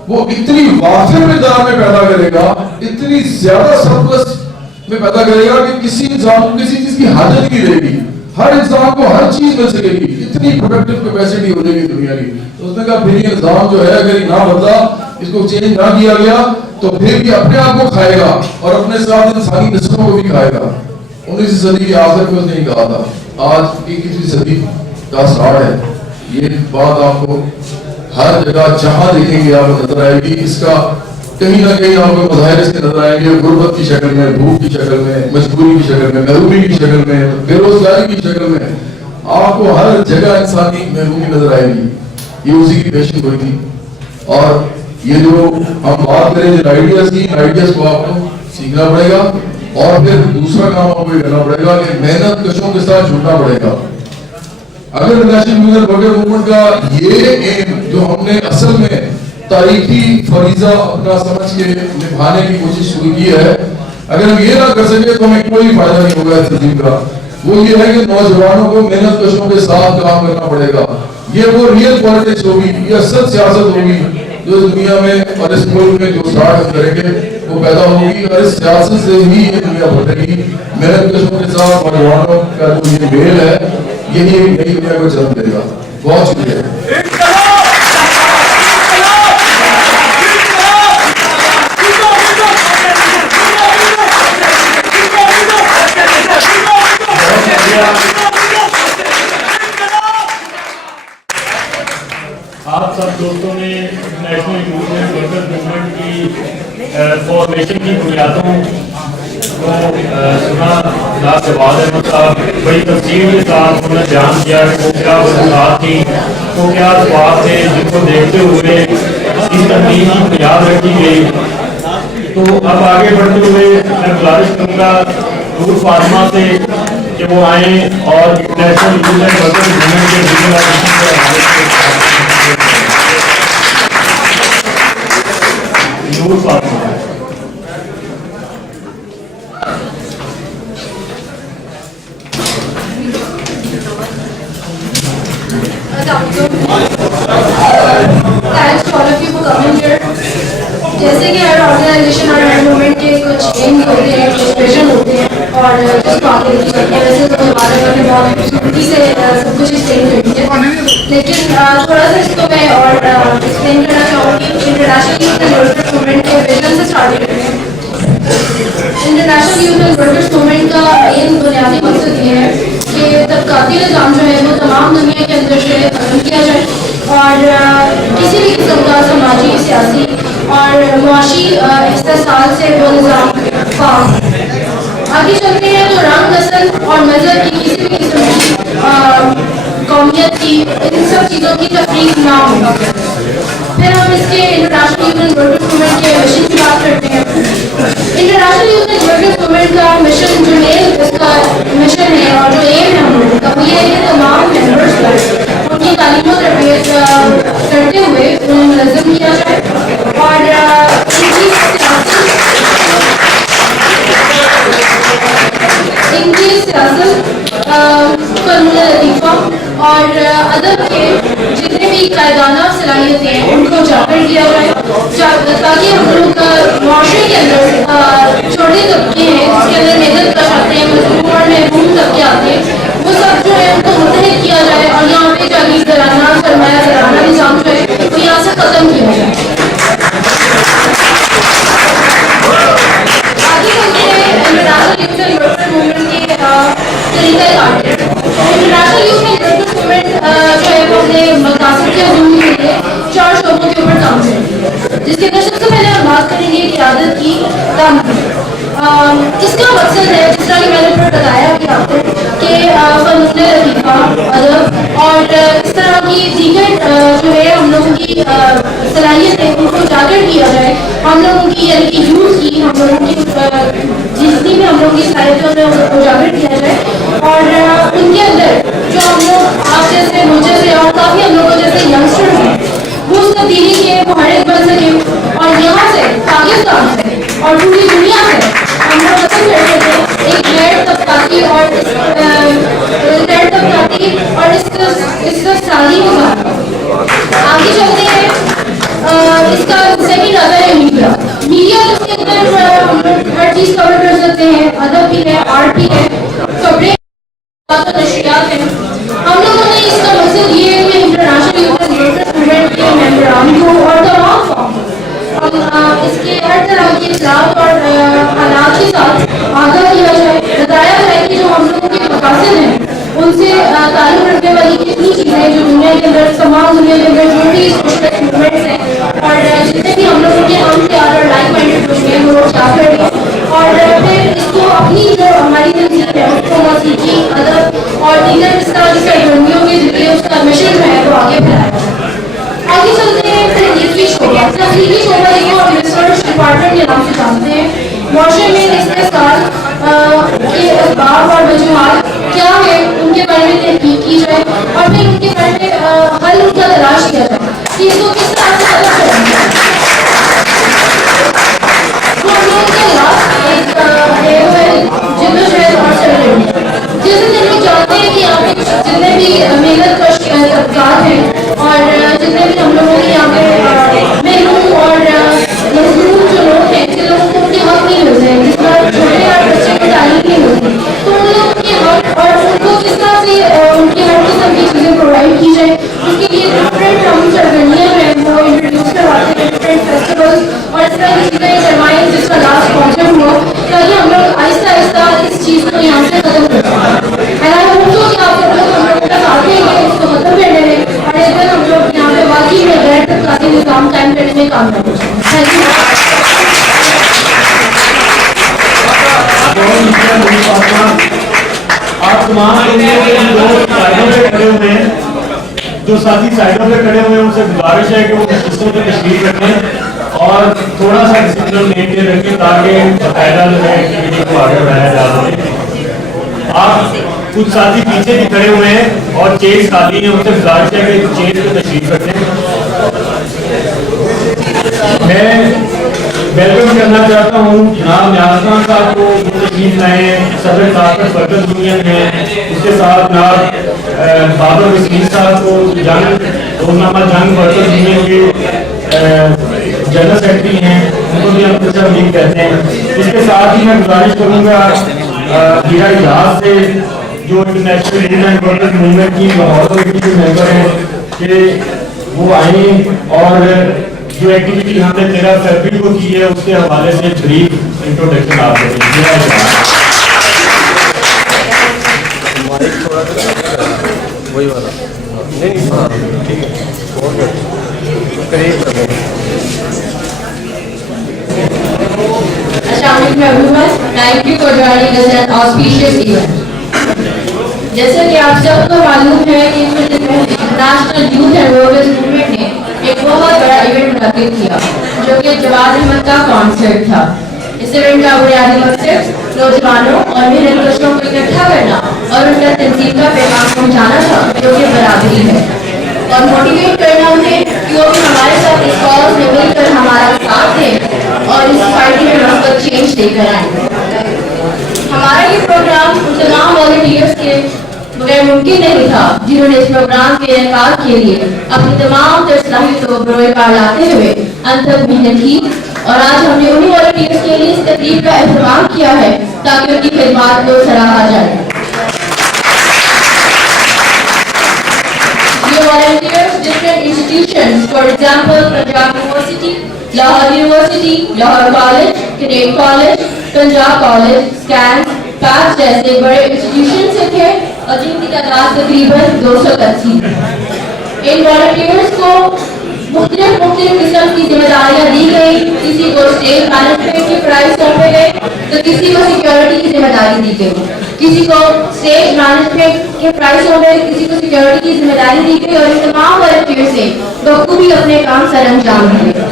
वो इतनी वाफिर मिकदार में पैदा करेगा, इतनी ज्यादा सरप्लस में पैदा करेगा कि किसी इंसान को किसी चीज की हाजत नहीं रहेगी। हर इंसान को हर चीज मिल सकेगी, इतनी प्रोडक्टिव कैपेसिटी हो जाएगी दुनिया की। तो उसने कहा फिर ये निजाम जो है अगर ये ना बदला, इसको चेंज ना किया गया तो फिर भी अपने आप को खाएगा और अपने साथ इंसानी नस्लों को भी खाएगा। 19वीं सदी के आखिर में उसने कहा था, आज 21वीं सदी का स्टार्ट है। ये बात आपको हर जगह जहां देखेंगे आपको नजर आएगी। इसका कहीं ना कहीं आपको मज़ाहिर इसके नजर आएंगे, गुर्बत की शक्ल में, भूख की शक्ल में, मजबूरी की शक्ल में, महरूमी की शक्ल में, बेरोजगारी की शक्ल में, आपको हर जगह इंसानी महरूमी नजर आएगी। ये उसी की पेशन हुई थी। और ये जो हम बात करें जिन आइडियाज की, आइडियाज को आपको सीखना पड़ेगा और फिर दूसरा काम आपको ये करना पड़ेगा कि मेहनत कशों के साथ जुड़ना पड़ेगा। अगर नेशनल यूनियन वर्कर मूवमेंट का ये एम जो हमने असल में तारीखी फरीजा अपना समझ के निभाने की कोशिश शुरू की है, अगर हम ये ना कर सके तो हमें कोई फायदा नहीं होगा इस तंजीम का। वो ये है कि नौजवानों को मेहनत कशों के साथ काम करना पड़ेगा। ये वो रियल पॉलिटिक्स होगी, ये असल सियासत होगी जो इस दुनिया में और इस मुल्क में जो स्टार्ट करेंगे वो पैदा होगी और इस सियासत से ही ये दुनिया बढ़ेगी। मेहनत कशों के साथ नौजवानों का जो ये मेल है यही नई दुनिया को जन्म देगा। बहुत शुक्रिया। आप सब दोस्तों ने नेशनल यूनियन वर्कर्स मूवमेंट की फॉर्मेशन की बुनियादों को सुना। लाजवाब अहमद साहब बड़ी तफसील के साथ उन्होंने बयान किया कि वो क्या वजूहत थी, वो क्या असबाब थे जिनको देखते हुए इस तकनीक की बुनियाद रखी गई। तो अब आगे बढ़ते हुए मैं गुजारिश करूँगा नूर फातिमा से कि वो आए और नेशनल यूनियन वर्कर्स मूवमेंट के विजुअलाइजेशन के हवाले से नूर Fatima. Thanks to all of you for coming here. जैसे कि हर ऑर्गेनाइजेशन और हर मूवमेंट के कुछ एम होते हैं, कुछ विजन होते हैं और जिसको आगे लेके चलते हैं। वैसे तो हमारे मैंने बहुत खूबसूरती से सब कुछ एक्सप्लेन कर दिया, लेकिन थोड़ा सा इसको मैं और एक्सप्लेन करना चाहूँगी। International youth and workers movement के विजन से स्टार्ट करते हैं। International youth and workers movement का मेन बुनियादी मकसद ये है कि तबकाती निज़ाम जो है वो तमाम दुनिया के अंदर से खत्म किया जाए और किसी भी किस्म का समाजी, सियासी और मुआशी इस्तेसाल से वो निज़ाम पास। आगे चलते हैं तो रंग, नस्ल और मजहब की किसी भी किस्म की कौमियत की, इन सब चीज़ों की तफरीक ना हो। फिर हम इसके international youth and workers movement के मिशन की बात करते हैं। International youth and workers movement का मिशन जो मेन इसका मिशन है और जो एम है हम लोगों का वो ये है कि तमाम मेंबर्स को उनकी तालीम और तरबियत करते हुए उन्हें मुलज़्ज़म किया जाए और इनकी सियासत, कानून लतीफ़ा और अदब के जितने भी कायदाना सलाहियतें हैं उनको उजागर किया जाए, ताकि हम लोग माशरे के अंदर छोटे तबके हैं जिसके अंदर मेहनत कश आते हैं, मजबूर और महबूब तबके आते हैं, वो सब जो है उनको मुतहद किया जाए और यहाँ पे जागीर घराना, सरमाया घराना निज़ाम जो है वो यहाँ से ख़त्म किया जाए। आगे चलते हैं international youth and workers movement के तरीक़ाकार। International youth and workers movement जो है वो अपने मकासद के अमूल के लिए 4 शोबों के ऊपर काम करेंगे, जिसके अंदर सबसे पहले हम बात करेंगे क़यादत की काम। इसका मकसद है, जिस तरह कि मैंने ऊपर बताया कि आपको कि फ़नून लतीफ़ा, अदब और इस तरह की दीगर जो है हम लोगों की सलाहियत है उनको उजागर किया जाए। हम लोगों की यानी कि यूथ की, हम लोगों की जितनी भी हम लोगों की सलाहियत है उनको उजागर किया जाए और उनके अंदर जो हम लोग आप जैसे, मुझ जैसे और काफ़ी हम लोगों जैसे यंगस्टर्स हैं वो उस तब्दीली के मुहर्रिक बन सकें और यहाँ से, पाकिस्तान से और पूरी दुनिया से हम लोग पसंद कर सकें एक गैर तबकाती और इसका सारी निज़ाम। आगे चलते हैं, इसका सेकंड अदर है मीडिया। मीडिया जिसके अंदर हम लोग हर चीज़ कवर कर सकते हैं, अदब भी है, आर्ट भी है, खबरें, नशरियात हैं। हम लोगों ने इसका मकसद ये है कि international youth and workers movement के मेंबरान को और तमाम हम इसके हर तरह की इस्लाह और हालात के साथ आगाह किया जाए, बताया जाए कि जो हम लोगों के मकासद हैं उनसे ताल्लुक़ रखने वाली इतनी चीज़ें जो दुनिया के अंदर, तमाम दुनिया के अंदर जो भी सोशल मूवमेंट्स हैं और जितने भी हम लोगों के हम प्यार और लाइक माइंडेड लोग हैं वो लोग चाह कर रहे हैं और फिर इसको अपनी जो हमारी तंजीम है उसको मौसीकी, अदब और दीगर इस तरह की सरगर्मियों के जरिए उसका मिशन जो है वो आगे बढ़ाया। आगे चलते हैं तहरीकी शोबा। तहरीकी शोबा एक रिसर्च डिपार्टमेंट के नाम से जानते हैं। मुआशरे में इस्तेसाल के असबाब और वजूहात क्या है उनके बारे में तहकीक की जाए और फिर उनके बारे में हल उनका तलाश किया जाए कि इसको किस तरह से हल करेंगे। तो हम लोगों के खिलाफ एक जिद्दोजहद और सरगर्मी, जैसे कि हम जानते हैं कि यहाँ पे जितने भी मेहनत कश तबकात हैं और जितने भी हम लोगों के यहाँ पे महरूम और मजलूम जो लोग हैं, जिन लोगों को उनके हक नहीं मिलते हैं, जिस तरह छोटे और बच्चे को तालीम नहीं मिलती, तो उन लोगों के हक और उनको किस तरह से उनके हर किस्म की चीज़ें प्रोवाइड की जाए, उसके लिए डिफरेंट हम सरगर्मियाँ हैं वो इंट्रोड्यूस करवाते हैं, डिफरेंट फेस्टिवल्स और इस तरह की चीज़ें करवाएं जिसका लास्ट कॉन्सेप्ट हो, ताकि हम लोग आहिस्ता आहिस्ता इस चीज़ को यहाँ से खत्म कर पाएं। एंड आई होप सो कि आप लोग हम लोग का साथ देंगे इसको खत्म करने में और इस बार हम लोग यहाँ पे वाकई में गैर तबकाती निज़ाम कायम करने में कामयाब हो जाएं। Thank you. आप तमाम लोग साइडों पे खड़े हुए हैं, जो साथी साइडों पे खड़े हुए हैं उनसे गुजारिश है कि वो हिस्सों में तशरीफ रखें और थोड़ा सा डिसिप्लिन मेंटेन रखें ताकि बाकायदा जो है एक्टिविटी को आगे बढ़ाया जा सके। आप कुछ साथी पीछे भी खड़े हुए हैं और चेयर खाली है, उनसे गुजारिश है कि चेयर पे तशरीफ रखें। मैं वेलकम करना चाहता हूँ जनाब न्याज खान साहब को, जो तशरीफ लाए हैं। सदर ताकत वर्कर्स यूनियन है, उसके साथ जनाब बाबर वसीम साहब को जंग रोजनामा जंग वर्कर्स यूनियन के जनरल सेक्रेटरी हैं, उनको भी हम अच्छा उम्मीद कहते हैं। इसके साथ ही मैं गुजारिश करूँगा हीरा इजहाज से जो इंटरनेशनल यूनियन वर्कर्स मूवमेंट की लाहौर के मेंबर हैं कि वो आए और जो एक्टिविटी हमने 13 फरवरी को की है उसके हवाले से ब्रीफ इंट्रोडक्शन आप देंगे। वही वाला नहीं, हाँ ठीक है, करीब Assalamualaikum everyone. Thank you for joining us at auspicious event. जैसे कि आप सबको मालूम है कि international youth and workers movement ने एक बहुत बड़ा इवेंट मुनक्किद किया जो कि जवाद अहमद का कॉन्सर्ट था। इस इवेंट का बुनियादी मकसद नौजवानों और मेहनत कशों को इकट्ठा करना और उनका तंजीम का पैगाम पहुँचाना था जो कि बराबरी है और मोटिवेट करना उन्हें कि वो भी हमारे साथ इस कॉज में मिलकर हमारा साथ दें और इस सोसाइटी में मस्बत चेंज लेकर आए। हमारा ये प्रोग्राम उन तमाम वॉलंटियर्स के बगैर मुमकिन नहीं था जिन्होंने इस प्रोग्राम के इनेकाद के लिए अपनी तमाम सलाहियतों को बरोकार लाते हुए अनथक मेहनत की और आज हमने उन्हीं वॉलंटियर्स के लिए इस तकरीब का एहतमाम किया है ताकि उनकी खिदमत को सराहा जाए। ये volunteers different institutions, for example Punjab university, Lahore university, Lahore college, Kinnaird college, Punjab college, scan, patch जैसे बड़े इंस्टीट्यूशन से थे और जिनकी तादाद तकरीबन 200 तक थी। इन वॉलंटियर्स को मुख्तलिफ किस्म की जिम्मेदारियां दी गई। किसी को स्टेज मैनेजमेंट के प्राइज सौंपे गए तो किसी को सिक्योरिटी की जिम्मेदारी दी गई, किसी को स्टेज मैनेजमेंट के प्राइज सौंपे गए, किसी को सिक्योरिटी की जिम्मेदारी दी गई और इन तमाम वॉलंटियर्स ने बखूबी अपने काम सर अंजाम दिए।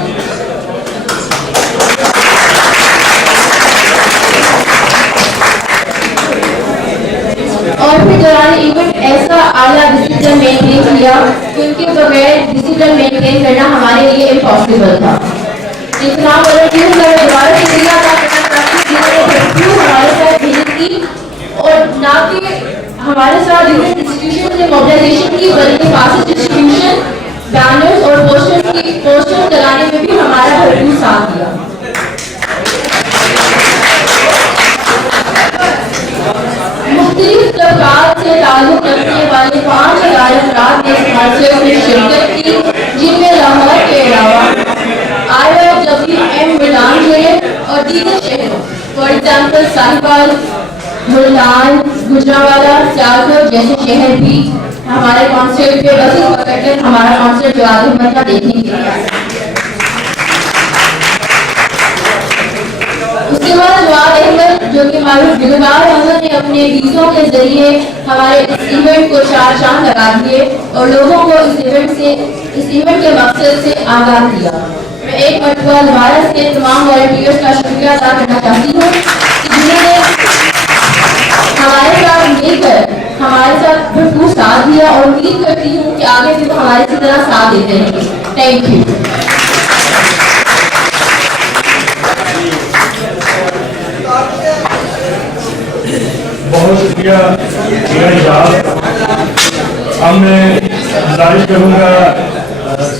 और फिर दौरान इवेंट ऐसा आला डिसिप्लिन मेंटेन किया कि उनके बगैर डिसिप्लिन मेंटेन करना हमारे लिए इम्पॉसिबल था। इतना वॉलंटियर्स का दोबारा शुक्रिया अदा करना चाहती हूं हमारे साथ मेहनत की और ना कि हमारे साथ डिफरेंट इंस्टीट्यूशन से मोबिलाइजेशन की बल्कि पास डिस्ट्रीब्यूशन, बैनर्स और पोस्टर्स लगाने में भी हमारा भरपूर साथ दिया। मुख्तलिफ तबकात से ताल्लुक रखने वाले 5000 अफराद ने इस हादसे में शिरकत की, जिनमें लाहौर के अलावा IIWM मिलान जुड़े और दीगर शहरों, फॉर एग्जाम्पल साहिवाल, मुल्तान, गुजरांवाला, सियालकोट जैसे शहर भी हमारे कॉन्सर्ट पे बसेस पकड़कर हमारा कॉन्सर्ट जो आगे बढ़ा देखने के लिए आए। उसके बाद जवाब अहमद जो कि मारूफ गुलजार अहमद ने अपने गीतों के जरिए हमारे इस इवेंट को चार चांद लगा दिए और लोगों को इस इवेंट के मकसद से आगाह किया। मैं एक मरतबा दोबारा से तमाम वॉलंटियर्स का शुक्रिया अदा करना चाहती हूँ जिन्होंने हमारे साथ मिलकर हमारे साथ भरपूर साथ दिया और उम्मीद करती हूँ कि आगे भी वो हमारे इसी तरह साथ देते रहेंगे। Thank you. बहुत शुक्रिया अब मैं गुजारिश करूँगा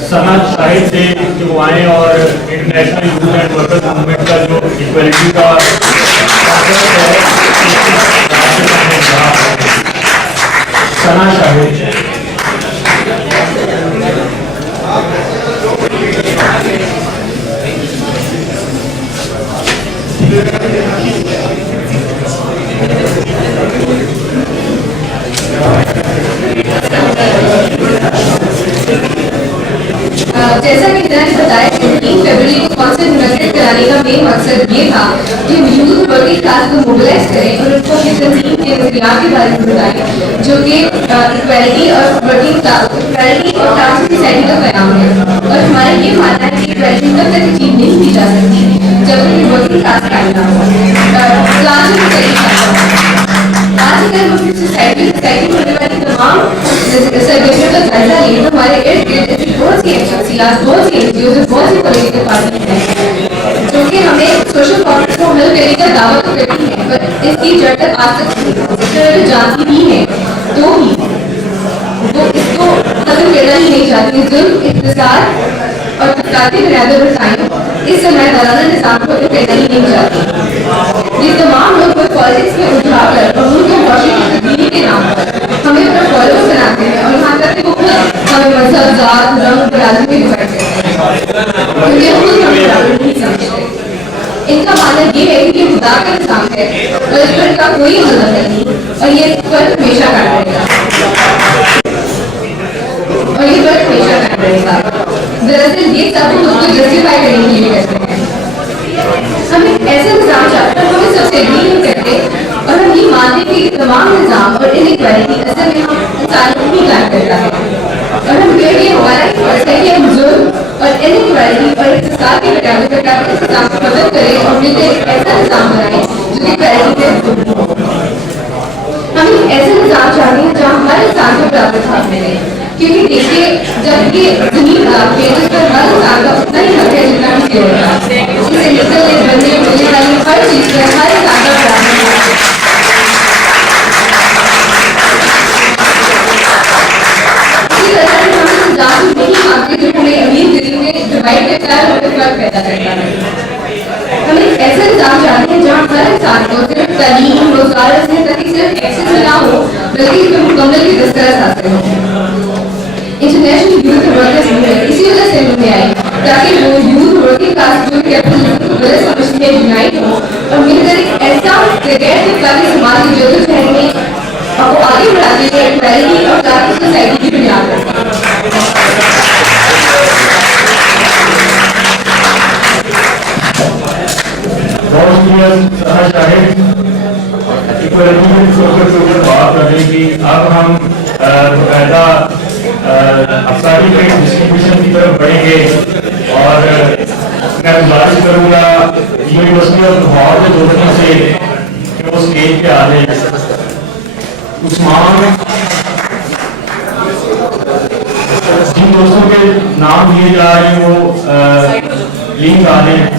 सना शाहिद से कि वो आए और international youth and workers movement का जो इक्वलिटी का सना शाहिद। जैसा कि मैंने बताया 15 फरवरी को कॉन्सर्ट इनॉग्रेट कराने का मेन मकसद ये था कि हम यूथ वर्किंग क्लास को मोबिलाइज करें और उनको अपनी तंजीम के नजरियात के बारे में बताएं जो कि इक्वालिटी और क्लास सोसाइटी का पैगाम है। और हमारा ये मानना है कि इक्वालिटी तब तक अचीव नहीं की जा सकती जब तक वर्किंग क्लास कायम ना हो। आजकल हम सोसाइटी में होने वाली तमाम सर्वेक्षण का जायजा लें तो हमारे इर्द गिर्द ऐसी बहुत सी एजेंसियां, बहुत सी एनजीओ, बहुत सी पॉलिटिकल पार्टी हैं जो कि हमें सोशल प्रॉब्लम्स को हल करने का दावा तो करती हैं पर इसकी जड़ तक आज तक जानती भी है तो भी वो इसको खत्म करना ही नहीं चाहती। जुल्म, इख्तिसार और तबकाती बुनियादों पर कायम इस सरमायादाराना निज़ाम को करना ही नहीं चाहती। ये तमाम लोग पॉलिटिक्स में उठाकर और मुल्क और मुआशरे की तब्दीली के नाम पर हमें अपना फॉलोअर बनाते हैं और यहाँ तक कि वो खुद हमें मजहब, जात, रंग, बरादरी में डिवाइड करते हैं क्योंकि हम खुद हमें बराबर नहीं समझते। इनका मानना ये है कि ये खुदा का निज़ाम है और इस पर का कोई हल नहीं और ये फर्क हमेशा कायम रहेगा और ये फर्क हमेशा कायम रहेगा। दरअसल ये सब हम उसको जस्टिफाई करने के लिए करते हैं। हम एक ऐसा निज़ाम चाहते हैं हम सबसे एग्री नहीं करते और हम ये मानते हैं कि तमाम निज़ाम और इनइक्वालिटी असल में हम इंसानों को ही कायम करता है और हम ये हमारा एक फर्ज है कि हम जुल्म और इनइक्वालिटी और इख्तिसार के बराबर करके इस निज़ाम को मदद करें और मिलकर एक ऐसा निज़ाम बनाएं जो कि इक्वालिटी पे हम एक ऐसा निज़ाम चाहते हैं जहाँ हर इंसान को बराबर हक मिले क्योंकि देखिए जब ये जमीन आपके जिस पर हर इंसान का उतना ही हक है जितना किसी और का इससे निकलने बनने मिलने वाली हर चीज पर हर इंसान का बराबर इसी तरह से हम इस निज़ाम को नहीं मानते जो हमें अमीर गरीब में डिवाइड करता है और फर्क पैदा करता है। हम एक ऐसा निज़ाम चाहते हैं जहाँ हर इंसान को सिर्फ तालीम, रोजगार, सेहत तक सिर्फ एक्सेस ना हो बल्कि इसमें मुकम्मल की दस्तरस हासिल हो। इंटरनेशनल यूथ वर्कर्स मूवमेंट इसी वजह से में आई ताकि वो यूथ वर्किंग क्लास जो कैपिटलिज्म को गलत समझते हैं यूनाइट हो और मिलकर एक ऐसा गैर तबकाती समाज की जदोजहद में वो आगे बढ़ाने के इक्वालिटी और क्लास सोसाइटी की बुनियाद पर। बहुत शुक्रिया शाहिद इक्वलिटी बात करने की। अब हम बाकायदा अफसारी के डिस्ट्रीब्यूशन की तरफ बढ़ेंगे और मैं गुजारिश करूँगा यूनिवर्सिटी ऑफ लाहौर के दोस्तों से कि वो स्टेज पे आ जाए। उस्मान जिन दोस्तों के नाम दिए जा रहे हैं वो लिंक आ रहे हैं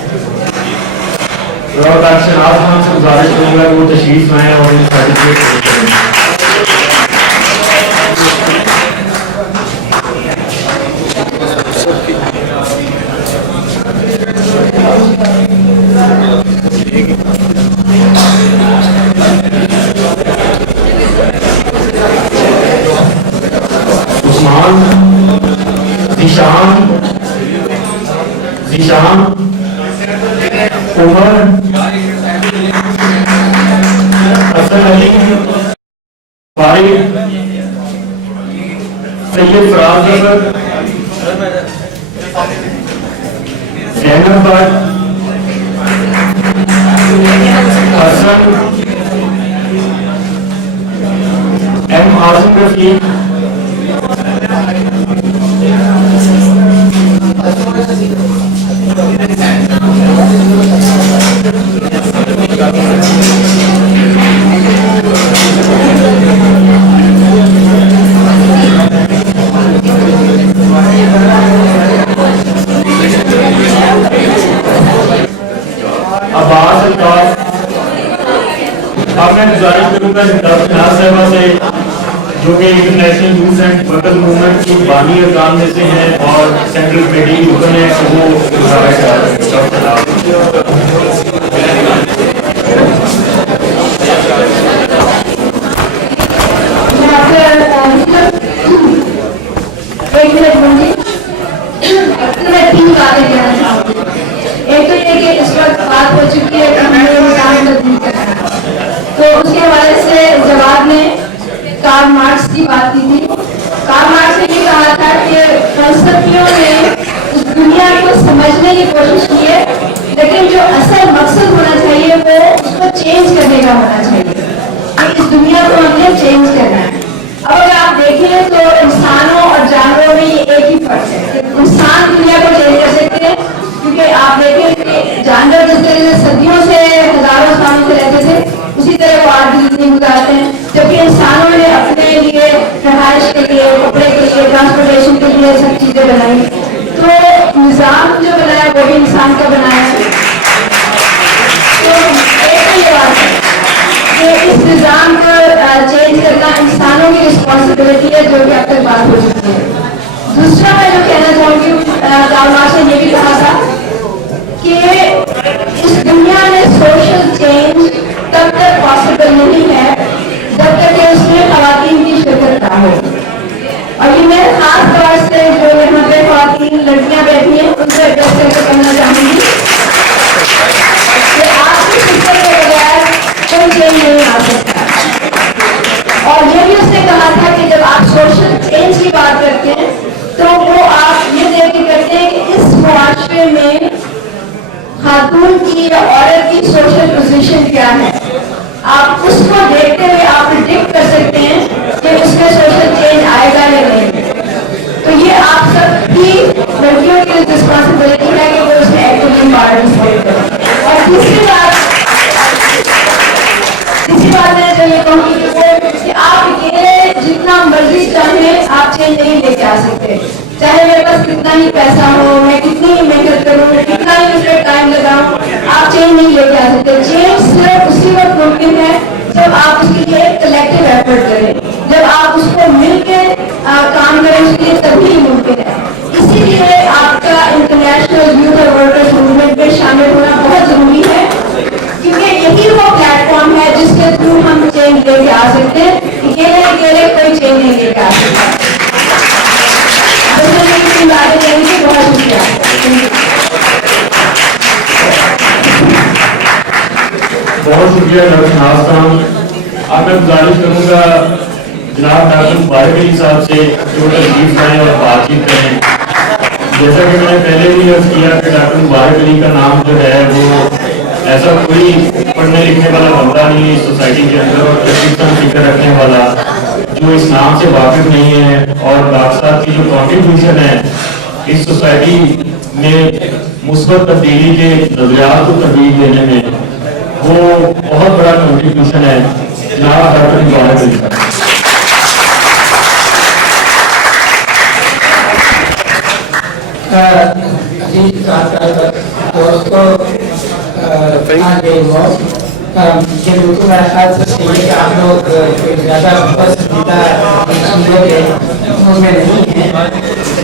और डॉक्टर शनाज खान से गुजारिश करूँगा कि वो तशरीफ लाएँ और इन सर्टिफिकेट करें। उस्मान, जीशान, उमर, असल अली, फारिद, जैनब भट्ट, हसन एम आसिम रफीक, अब्बास अल्ताफ। अब मैं गुजारिश करूंगा शहनाज साहिबा से, जो कि international youth and workers movement की बानी अरकान में से हैं और सेंट्रल कमेटी रुकन है, वो एक मिनट मुझे मैं 3 बातें कहना चाहूँगी। एक तो ये कि इस वक्त बात हो चुकी है कि हमने इंसान तब्दील करना है, तो उसके हवाले से जवाब ने कार्ल मार्क्स की बात की थी। कार्ल मार्क्स ने ये कहा था कि फलसफियों ने उस दुनिया को समझने की कोशिश की है, लेकिन जो असल मकसद होना चाहिए वो उसको चेंज करने का होना चाहिए कि इस दुनिया को हमने चेंज करना है। अब अगर आप देखें तो इंसानों और जानवरों में ये एक ही फर्क है कि इंसान दुनिया को चेंज कर सकते हैं, क्योंकि आप देखें कि जानवर जिस तरह से सदियों से हजारों सालों से रहते थे, उसी तरह वो आज भी जिंदगी गुजारते हैं, जबकि इंसानों ने अपने लिए रहायश के लिए, कपड़े के लिए, ट्रांसपोर्टेशन के लिए सब चीजें बनाई। तो निजाम जो बनाया वो भी इंसान का बनाया है। तो एक तो ये बात है कि इस निजाम को चेंज करना इंसानों की रिस्पॉन्सिबिलिटी है, जो कि अब तक बात हो चुकी है। दूसरा मैं जो कहना चाहूंगी, कार्ल मार्क्स ने ये भी कहा था कि इस दुनिया में सोशल चेंज तब तक पॉसिबल नहीं है जब तक कि उसमें खवातीन की शिरकत ना हो। और ये मैं खास तौर से जो यहाँ पे खवातीन लड़कियां बैठी हैं उनसे एड्रेस करके कहना चाहूंगी कि आपकी शिरकत के बगैर कोई चेंज नहीं आ सकता। और ये भी उसने कहा था कि जब आप सोशल चेंज की बात करते हैं तो वो आप ये देख के करते हैं कि इस मुआशरे में खातून की या औरत की सोशल पोजीशन क्या है। आप उसको देखते हुए आप प्रिडिक्ट कर सकते हैं कि उसमें सोशल चेंज आएगा या नहीं। तो ये आप सबकी लड़कियों की रिस्पॉन्सिबिलिटी है कि वो उसमें एक्टिवली पार्टिसिपेट करें। और तीसरी बात मैं जो ये कहूँगी कि आप अकेले जितना मर्जी चाहें आप चेंज नहीं लेके आ सकते, चाहे मेरे पास कितना ही पैसा हो, मैं कितनी ही मेहनत करूँ, कितना ही उस पर टाइम लगाऊं, आप चेंज नहीं लेके आ सकते। चेंज सिर्फ उसी वक्त मुमकिन है जब आप उसके लिए कलेक्टिव एफर्ट करें, जब आप उसको मिलकर काम करें, उसके लिए तभी मुमकिन है। इसीलिए आपका इंटरनेशनल यूथ और वर्कर्स मूवमेंट में शामिल होना बहुत जरूरी है, क्योंकि यही वो प्लेटफॉर्म है जिसके थ्रू हम चेंज लेके आ सकते हैं। अकेले कोई चेंज नहीं लेके आ सकता। बहुत शुक्रिया। बहुत शुक्रिया डॉक्टर शहनाज साहब। अब मैं गुजारिश करूंगा जनाब डॉक्टर मुबारक अली साहब से जो तशरीफ लाएं और बातचीत करें। जैसा कि मैंने पहले भी अर्ज किया कि डॉक्टर मुबारक अली का नाम जो है वो ऐसा कोई पढ़ने लिखने वाला बंदा नहीं है इस सोसाइटी के अंदर, और तशरीफ फिक्र रखने वाला जो इस नाम से वाकिफ नहीं है, और डॉक्टर साहब की जो कॉन्ट्रीब्यूशन है इस सोसाइटी में मुस्बत तब्दीली के नजरियात को तरबीज देने में, वो बहुत बड़ा कॉन्ट्रीब्यूशन है जनाब डॉक्टर मुबारक अली साहब। ये बिल्कुल मेरे ख्याल से सही है कि आप लोग ज़्यादा पसंदीदा चीज़ों के उसमें नहीं है।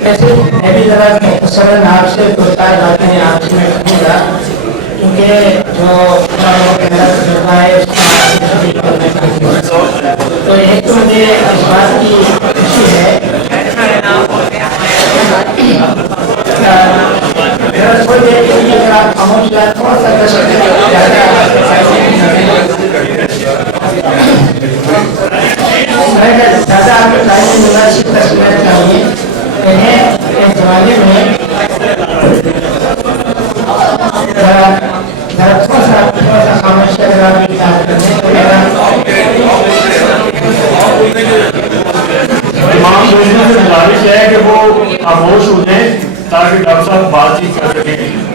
वैसे मैं भी ज़रा मुख्तसरन आपसे 2-4 बातें आपसे मैं कहूँगा, क्योंकि जो पहला तजुर्बा है तो एक तो मुझे इस बात की खुशी है थोड़ी देर के लिए अगर आप खामोश या थोड़ा सा ज़्यादा आपको टाइम मुनासिब तस्वीरें चाहिए। इस जमाने में दोस्तों से गुजारिश है कि वो खामोश हो जाए ताकि डॉक्टर साहब बातचीत कर सकें।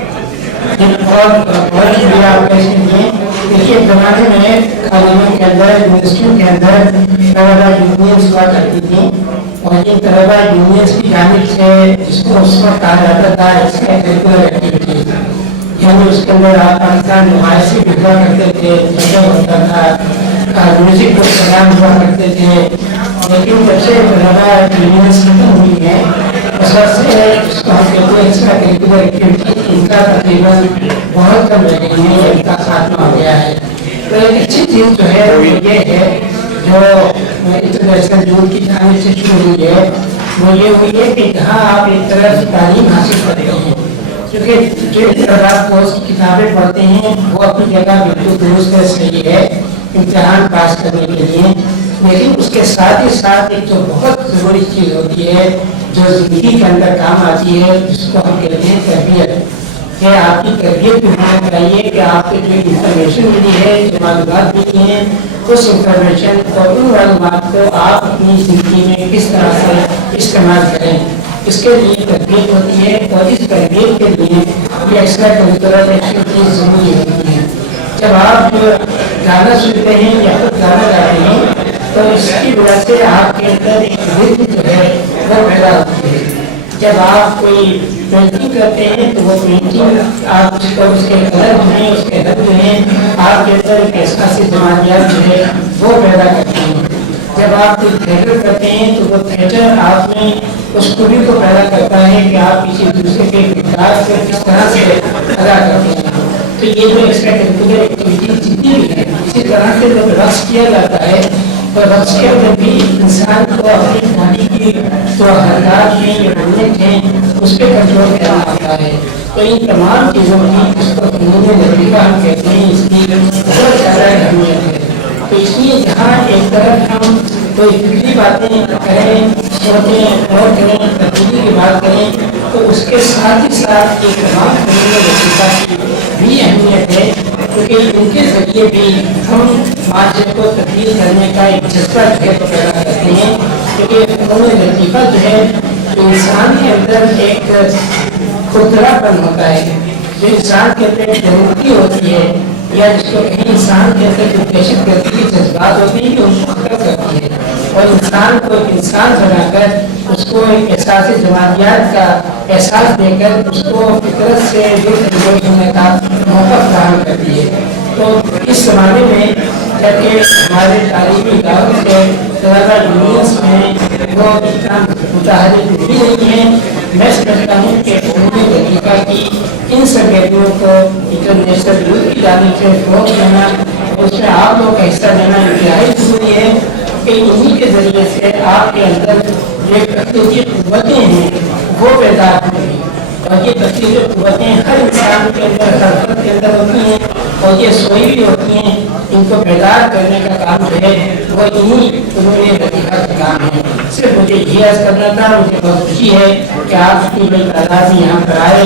बहुत बहुत शुक्रिया आपका इसके लिए। देखिए जमाने में कॉलेजों के अंदर यूनिवर्सिटियों के अंदर तलबा यूनियंस हुआ करती थी और इन तलबा यूनियंस की जानिब से जिसको उस वक्त कहा जाता था एक्स्ट्रा करिकुलर एक्टिविटीज, यानी उसके अंदर पाकिस्तान नुमाइशी भी हुआ करते थे, जश्न होता था, म्यूजिक प्रोग्राम हुआ करते थे। लेकिन जब से तलबा यूनियंस खत्म हुई है उस वक्त से इसको हम कहते हैं एक्स्ट्रा करिकुलर एक्टिविटी इनका तकरीबन बहुत कम रह गई है, इनका खात्मा हो गया है। तो एक अच्छी चीज़ जो है वो ये है जो इंटरनेशनल यूथ की जानिब से शुरू हुई है, वो ये हुई है कि जहाँ आप एक तरफ तालीम हासिल करते हैं, क्योंकि जो इंतजाम कोर्स की किताबें पढ़ते हैं वो अपनी जगह बिल्कुल दुरुस्त सही है इम्तिहान पास करने के लिए, लेकिन उसके साथ ही साथ एक जो बहुत ज़रूरी चीज़ होती है जो ज़िंदगी के अंदर काम आती है जिसको हम कहते हैं तरबियत, कि आपकी तरबियत भी होना चाहिए कि आपको जो इंफॉर्मेशन मिली है, जो मालूमात मिली हैं, उस इंफॉर्मेशन और उन मालूमात को आप अपनी ज़िंदगी में किस तरह से इस्तेमाल करें, इसके लिए तरबियत होती है। और इस तरबियत के लिए ये एक्स्ट्रा करिकुलर एक्टिविटीज ज़रूरी होती हैं। जब आप गाना सुनते हैं या फिर गाना गाते हैं तो इसकी वजह से आपके अंदर एक रिद्म जो है वो पैदा होती है। जब आप कोई पेंटिंग करते हैं तो वो पेंटिंग आप उसके कलर हैं, उसके रंग हैं, आपके अंदर एक ऐसा सी जमानियात जो है वो पैदा करती हैं। जब आप कोई थिएटर करते हैं तो वो थिएटर आप में उस खूबी को पैदा करता है कि आप किसी दूसरे के किरदार को किस तरह से अदा करते हैं। तो ये जो एक्स्ट्रा करिकुलर एक्टिविटी जितनी भी है, इसी तरह से जब रक्स किया जाता है तो रक्स के अंदर भी इंसान को अपनी बॉडी की जो हरकत हैं या मूवमेंट हैं उस पर कंट्रोल करना होता है। तो इन तमाम चीज़ों की जिसको फनून लतीफ़ा हम कहते हैं इसकी बहुत ज़्यादा अहमियत है। तो इसलिए जहाँ एक तरफ हम कोई फिक्री बातें करें, सोचें और करें, तब्दीली की बात करें, तो उसके साथ ही साथ एक तमाम फनून लतीफ़ा की भी अहमियत है, क्योंकि इनके जरिए भी हम माशरे को तब्दील करने का एक जज्बा जो है तो पैदा करते हैं। क्योंकि फनून लतीफ़ा जो है तो इंसान के अंदर एक खुदरापन होता है, जो इंसान के अंदर एक जरूरती होती है या जिसको कहीं इंसान के अंदर जो दहशत करती है जज्बात होती है उनको खत्म करती है और इंसान को एक इंसान बनाकर उसको एक एहसास जमानियात का एहसास देकर उसको फितरत से जुड़ होने का मौका फराहम करती है। तो इस ज़माने में जबकि हमारे तालीमी इदारों से तलबा यूनियंस में वो इतना मुताहरिक भी नहीं है, मैं समझता हूँ कि फनून लतीफ़ा की इन सरगर्मियों को इंटरनेशनल यूथ की जानिब से फ़रोग़ देना, उसमें आप लोग का हिस्सा देना इंतहाई ज़रूरी है कि इन्हीं के ज़रिए से आपके अंदर जो तख्लीकी क़ुव्वतें हैं वो पैदा होंगी और ये तख्लीकी क़ुव्वतें हर इंसान के अंदर, हर फर्द के अंदर होती हैं और ये सोई भी होती हैं। इनको बेदार करने का काम जो है वो इन्हीं फनून लतीफ़ा का काम है। सिर्फ मुझे ये अर्ज़ करना था, मुझे बहुत खुशी है कि आप इतनी बड़ी तादाद में यहाँ पर आए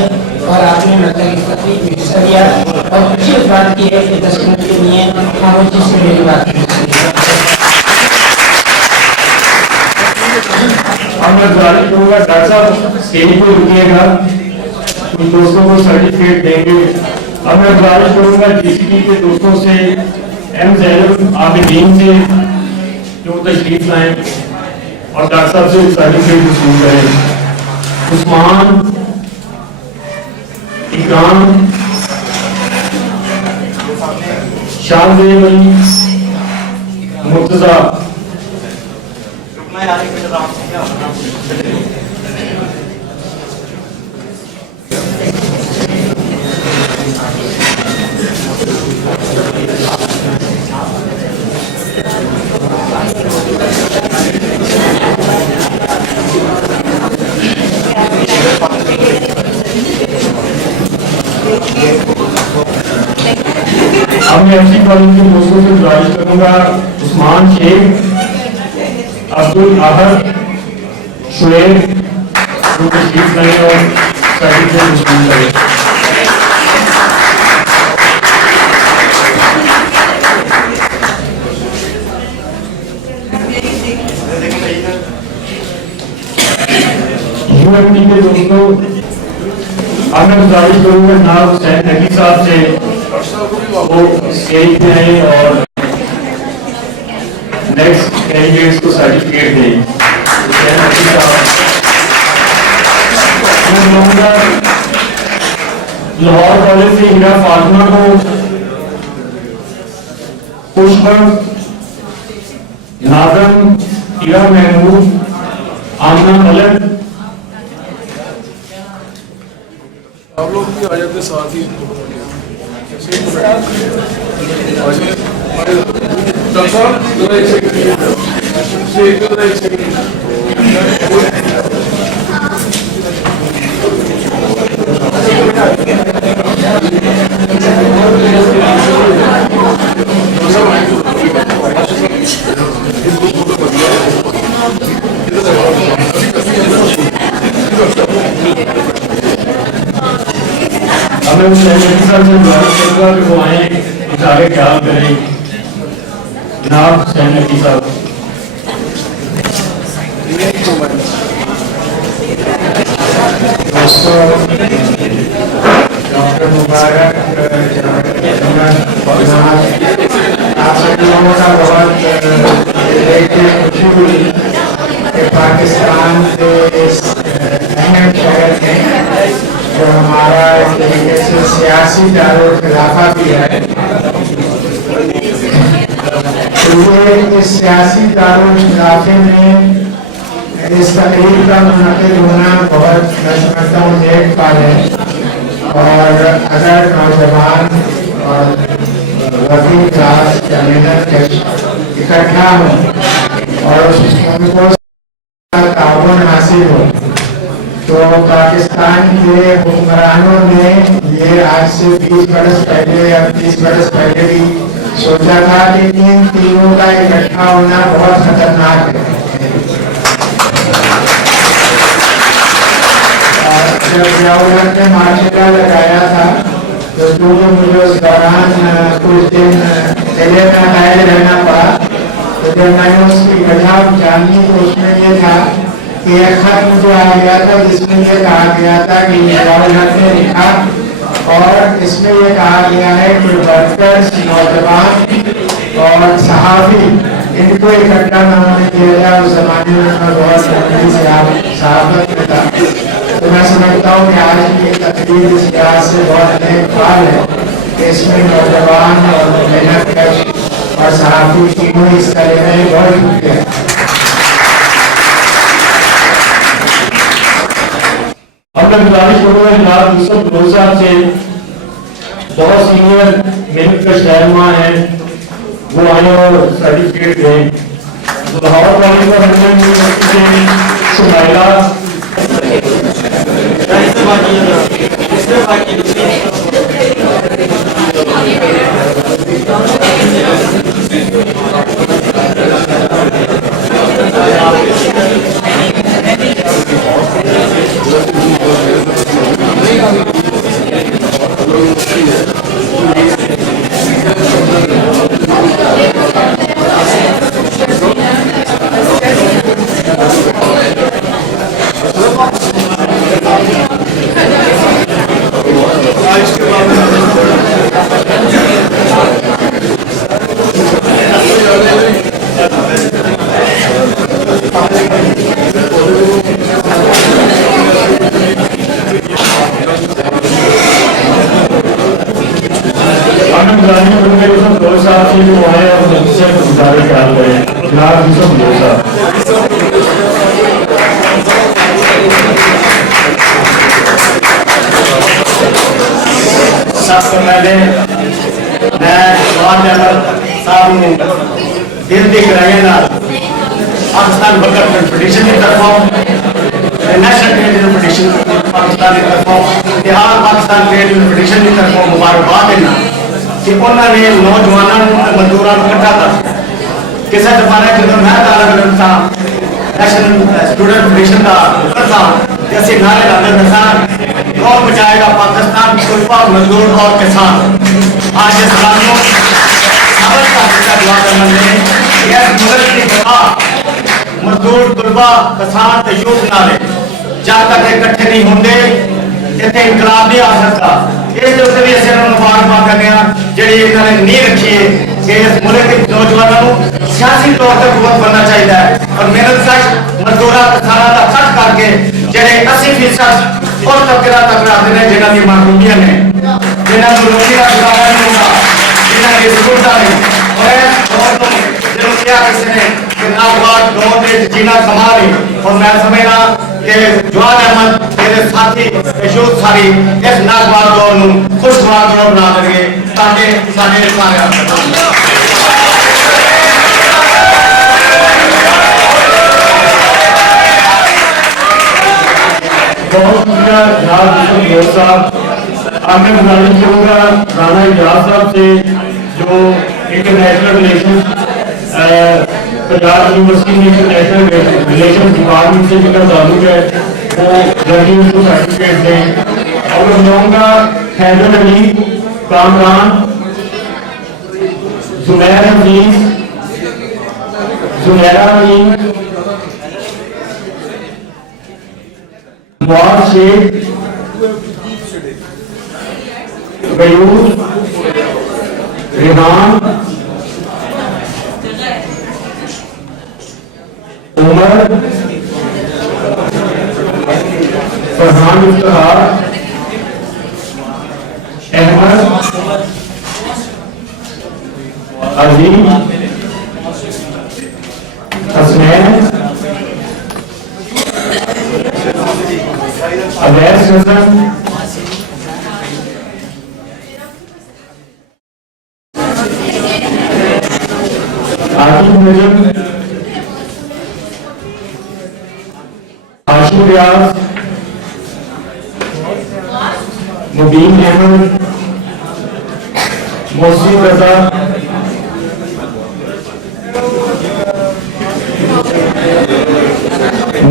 और आपने मतलब इस तकलीफ में हिस्सा लिया और खुशी इस बात की है कि 10 मिनट के लिए खामोशी से मेरी बात अब मैं गुजारिश करूँगा डॉक्टर साहब स्टेज पे रुकिएगा, कुछ दोस्तों को सर्टिफिकेट देंगे। अब मैं गुजारिश करूँगा जीसीपी के दोस्तों से एम ज़ैनुल आबिदीन से जो तशरीफ लाएं और डॉक्टर साहब से सर्टिफिकेट वसूल करें। उस्मान, इकराम, शाहजेब अली, मुर्तजा। अब मैं एमसी कॉलेज के दोस्तों से गुजारिश करूंगा उस्मान शेख, अब्दुल अहद, शुएब जो तशरीफ लाएं और सर्टिफिकेट वसूल करें। मैं गुजारिश करूंगा जनाब हुसैन नकी साहब से वो स्टेज पे आए और नेक्स्ट कैंडिडेट्स को सर्टिफिकेट दें। हुसैन नकी साहब, मैं कहूँगा लाहौर कॉलेज से हीरा फातिमा को पुष्पम नाजम हीरा महमूद आमना मलन आप लोग भी आ जाते साथ ही। हमें हुसैन नकी साहब से गुजारिश करूंगा कि वो आए इशारे ख्याल करें। जनाब हुसैन नकी साहब, दोस्तों, डॉक्टर मुबारक आप सभी लोगों का बहुत खुशी हुई कि पाकिस्तान के इस अहम शहर में जो हमारा एक तरीके से सियासी दारुल खिलाफा भी है, तो ये इस सियासी दारुल खिलाफे में इस तकरीर का मुनक़िद होना बहुत मैं समझता हूँ नेक पल है। और अगर नौजवान और वर्किंग क्लास या मिडल क्लास इकट्ठा हो और उनको ताउन हासिल हो, तो पाकिस्तान के हुक्मरानों ने ये आज से 20 बरस पहले या 30 बरस पहले भी सोचा था कि इन तीनों का इकट्ठा होना बहुत खतरनाक है। जब जियाउल्लाह ने मार्शल लगाया था तो क्योंकि मुझे उस दौरान कुछ दिन किले में कैद रहना पड़ा, तो जब मैंने उसकी वजह जानी तो उसमें ये था कि एक खत मुझे आ गया था जिसमें ये कहा गया था कि जियाउल्लाह ने लिखा और इसमें ये कहा गया है कि वर्कर्स, नौजवान और सहाफी इनको इकट्ठा न होने दिया जाए। उस जमाने में मैं बहुत जल्दी से सहाफत में था, तो मैं समझता हूँ कि आज की तकरीर इस लिहाज से बहुत नेक ख्याल है कि इसमें नौजवान और मेहनतकश और सहाफी तीनों इस तरह में बहुत जुटे हैं। अब मैं गुजारिश करूंगा जनाब यूसुफ लोधी साहब से, बहुत सीनियर मेहनतकश रहनुमा हैं, वो आए और सर्टिफिकेट दें। लाहौर कॉलेज का यूनिवर्सिटी से शुमाइला सबसे पहले मैं साहब दिल दिख रहे हैं पाकिस्तान वर्कर फेडरेशन की तरफों, नेशनल ट्रेड फेडरेशन पाकिस्तान की तरफों, बिहार पाकिस्तान ट्रेड फेडरेशन की तरफों मुबारकबाद देना कि उन्होंने नौजवानों मजदूरों को इकट्ठा कर किसी जमाने जो मैं तालब इल्म था नेशनल स्टूडेंट फेडरेशन का करता जैसे नारे लाते किसान कौन बचाएगा पाकिस्तान, तलबा, मजदूर और किसान। आज इस कानून मजदूर, तलबा, किसान यूथ नारे जब तक इकट्ठे नहीं होंगे इतने इनकलाब नहीं आ सकता। इस उत्ते भी असं मुबारकबाद करने जी इन्होंने नींह रखी है कि इस मुल्क के नौजवानों को सियासी तौर पर कुवत बनना चाहिए और मेहनत सच मजदूर किसानों का सच करके जेडे 80% और तबके का तबका आते हैं जिन्हों की महरूमियां ने जिन्होंने रोटी का गुजारा नहीं होता जिन्होंने जरूरत नहीं और जो क्या किसी ने कि नागवार दौर में जीना कमा ली और मैं समझना कि जवान अहमद मेरे साथी यूथ सारी इस नागवार दौर को खुशगवार दौर बना देंगे ताकि सारे सारे बहुत शुक्रिया जनाब साहब। अब मैं गुजारिश करूँगा राना इजाज साहब से जो इंटरनेशनल रिलेशन पंजाब यूनिवर्सिटी में इंटरनेशनल रिलेशन डिपार्टमेंट से जिनका ताल्लुक है वो जल्दी उनको सर्टिफिकेट दें। और मैं कहूँगा हैदर अली, कामरान, जुमैर अजीज, जुमैरा अमीन, मुआज शेख, गयूर, रिहान, उमर, फरहान इफ्तिखार, अहमद, अजीम, हसनैन, अवैस हसन, आकिब नजम, आशू रियाज, मुबीन अहमद, मोहसिन रजा,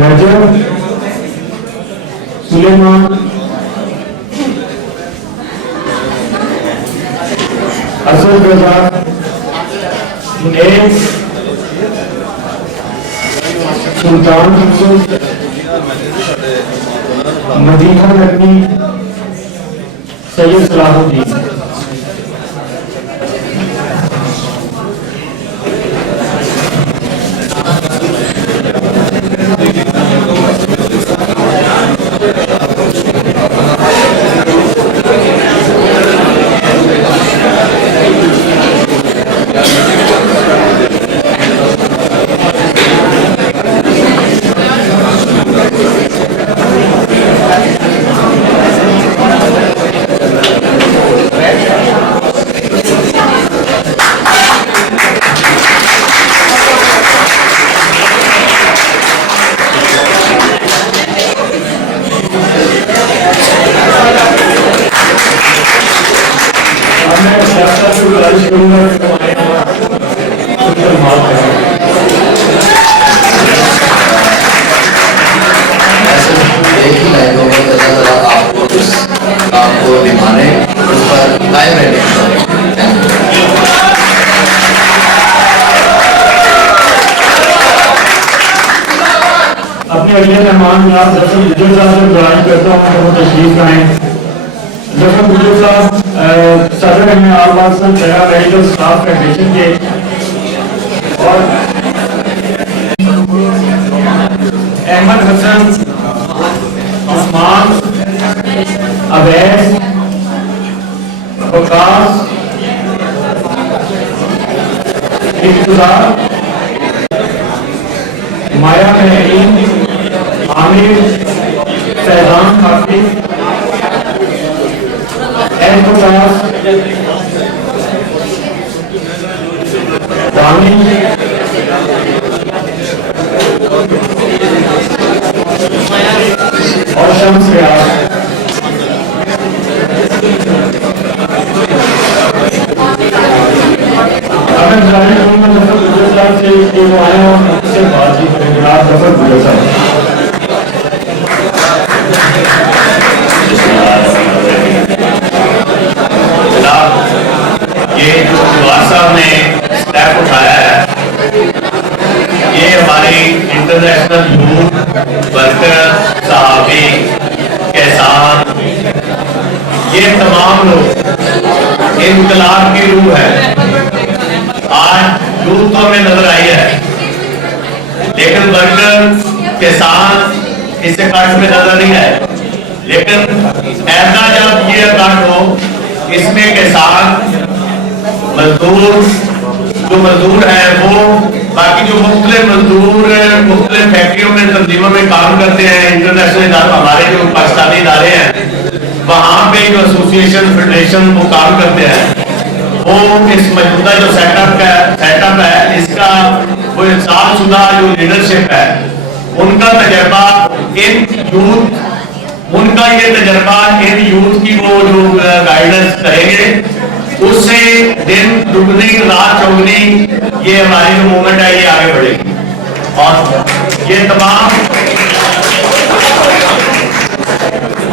नजम, सुलेमान, असद रजा, मुनीर, सुल्तान यूसुफ, मदीना नकवी, सैयद सलाहुद्दीन। अपने अगले मेहमान जनाब जफर गुजर साहब से गुजारिश करता हूँ कि वो तशरीफ लाएं। जफर गुजर साहब सदर हैं all Pakistan para medical staff federation के और अहमद हसन, उस्मान, अवैस, वकास, इख्तियार, माया महरीन, आमिर, फैजान हाफिज, एहसास, दानिश, और शम्स रियाज। अगर जाने जफर गुजर साहब से कि वो आए और उनसे बातचीत करें। जनाब जफर गुजर साहब। जनाब ये जो जवान साहब ने स्टेप उठाया है ये हमारी इंटरनेशनल यूथ वर्कर, सहाबी, किसान, इनकलाब की रूह है। आज यूथ तो हमें नजर आई है, लेकिन वर्कर किसान इससे कट में नजर नहीं आए। लेकिन ऐसा जब ये कट हो, इसमें किसान मजदूर जो मजदूर है वो बाकी जो मुख्तलिफ मजदूर मुख्तलिफ फैक्ट्रियों में तंजीमों में काम करते हैं, इंटरनेशनल इदारे हमारे जो पाकिस्तानी इदारे हैं वहाँ पे जो एसोसिएशन फेडरेशन वो काम करते हैं, वो इस मौजूदा जो सेटअप है इसका वो इंसाफ शुदा जो लीडरशिप है उनका तजर्बा इन यूथ की वो जो गाइडेंस करेंगे, उससे दिन दुगनी रात चौगनी ये हमारी जो मूवमेंट है ये आगे बढ़ेगी। और ये तमाम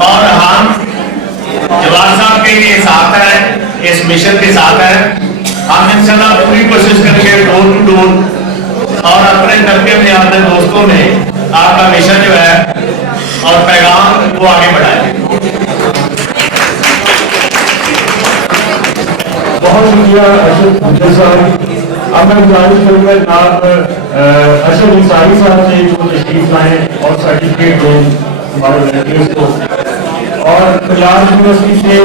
और हम जवान साहब के लिए साथ है, इस मिशन के साथ है। हम इंशाल्लाह पूरी कोशिश करेंगे डोर टू डोर और अपने तबके में अपने दोस्तों में आपका मिशन जो है और पैगाम वो आगे बढ़ाएं। बहुत शुक्रिया अशोक भुजबल साहब। अब मैं गुजारिश करूंगा जनाब अशोक अंसारी साहब से जो तशरीफ लाए और सर्टिफिकेट दें हमारे वॉलंटियर्स को, और पंजाब यूनिवर्सिटी से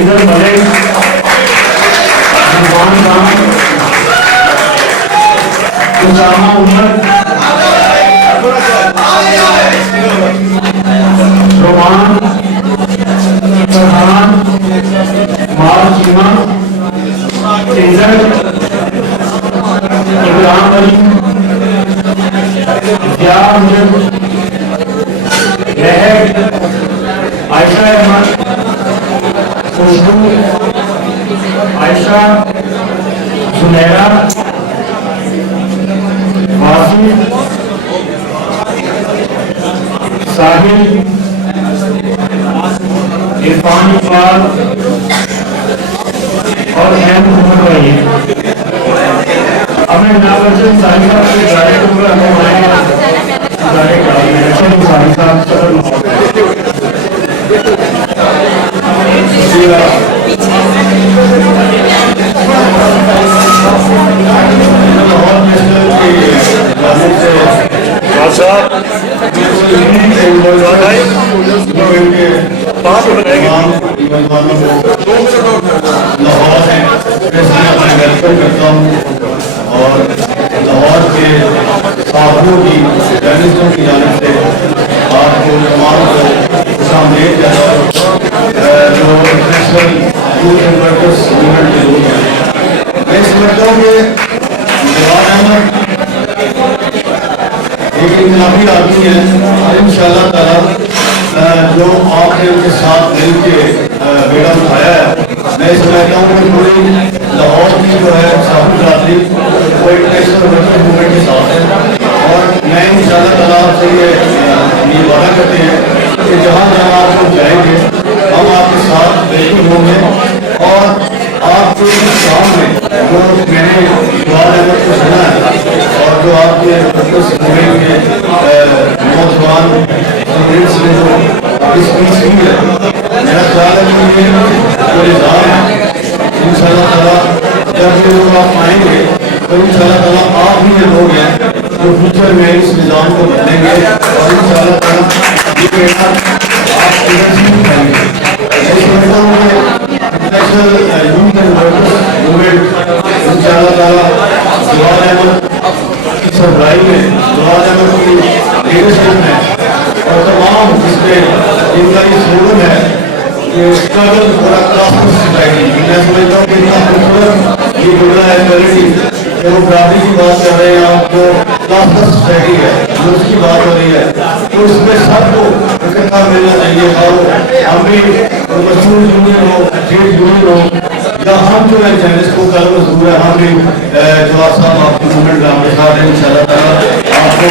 इधर मलिक, जुबान खान, उसामा उमर, रोमान, फरहान, मार चीमा, इब्राहिम अली, जिया अहमद, महक, आयशा अहमद, खुशबू, आयशा, सुनैरा, वासिफ, साहिल, इरफान इकबाल और एम मोहम्मद भाई। अब मैं जनाब अशोक अंसारी साहब से डायरेक्ट पूरा अशोक अंसारी साहब लाहौर है वेलकम करता हूँ और लाहौर के साथियों की जर्नलिस्टों की जानिब से आपको तमाम को खुशामदीद कहता हूँ जो international youth and workers movement के लोग हैं। मैं समझता हूँ कि जवान अहमद एक इनकलाबी आदमी है और इंशाअल्लाह ताला जो आपने उनके साथ मिल के बेड़ा उठाया है, मैं समझता हूँ कि पूरी लाहौर की जो है साहब बरादरी वो इंटरनेशनल वर्कर मूवमेंट के साथ है। और मैं इंशाअल्लाह ताला आपसे ये वादा करते हैं कि जहाँ जहाँ आप लोग जाएंगे हम आपके साथ बिल्कुल होंगे और आपके काम में जो मैंने जवान अहमद को सुना है और जो आपके मूवमेंट के नौजवान में जो स्पीच हुई है, मेरा ख्याल है कि ये जो निज़ाम है इंशाअल्लाह ताला जब ये लोग आप आएंगे तो इंशाअल्लाह ताला आप ही ये लोग हैं जो फ्यूचर में इस निज़ाम को बदलेंगे और इंशाअल्लाह ताला ये बेटा आप इधर उठाएंगे। International youth and workers movement इंशाअल्लाह ताला जवान अहमद की सरबराही में, जवान अहमद की लीडरशिप में और तमाम इसमें इनका ये स्लोगन है कि struggle for a classless society. मैं समझता हूँ कि इतना खूबसूरत ये जुमला है क्वालिटी कि वो बराबरी की बात कर रहे हैं, आपको क्लासलेस सोसाइटी है जो उसकी बात हो रही है, तो उसमें सबको इकट्ठा मिलना चाहिए। और हम भी मजदूर यूनियन हो, ट्रेड यूनियन हो या हम जो है जर्नलिस्ट को कल मजदूर है, हम भी जवाब साहब आपकी मूवमेंट में आपके साथ हैं इंशाअल्लाह ताला। आपको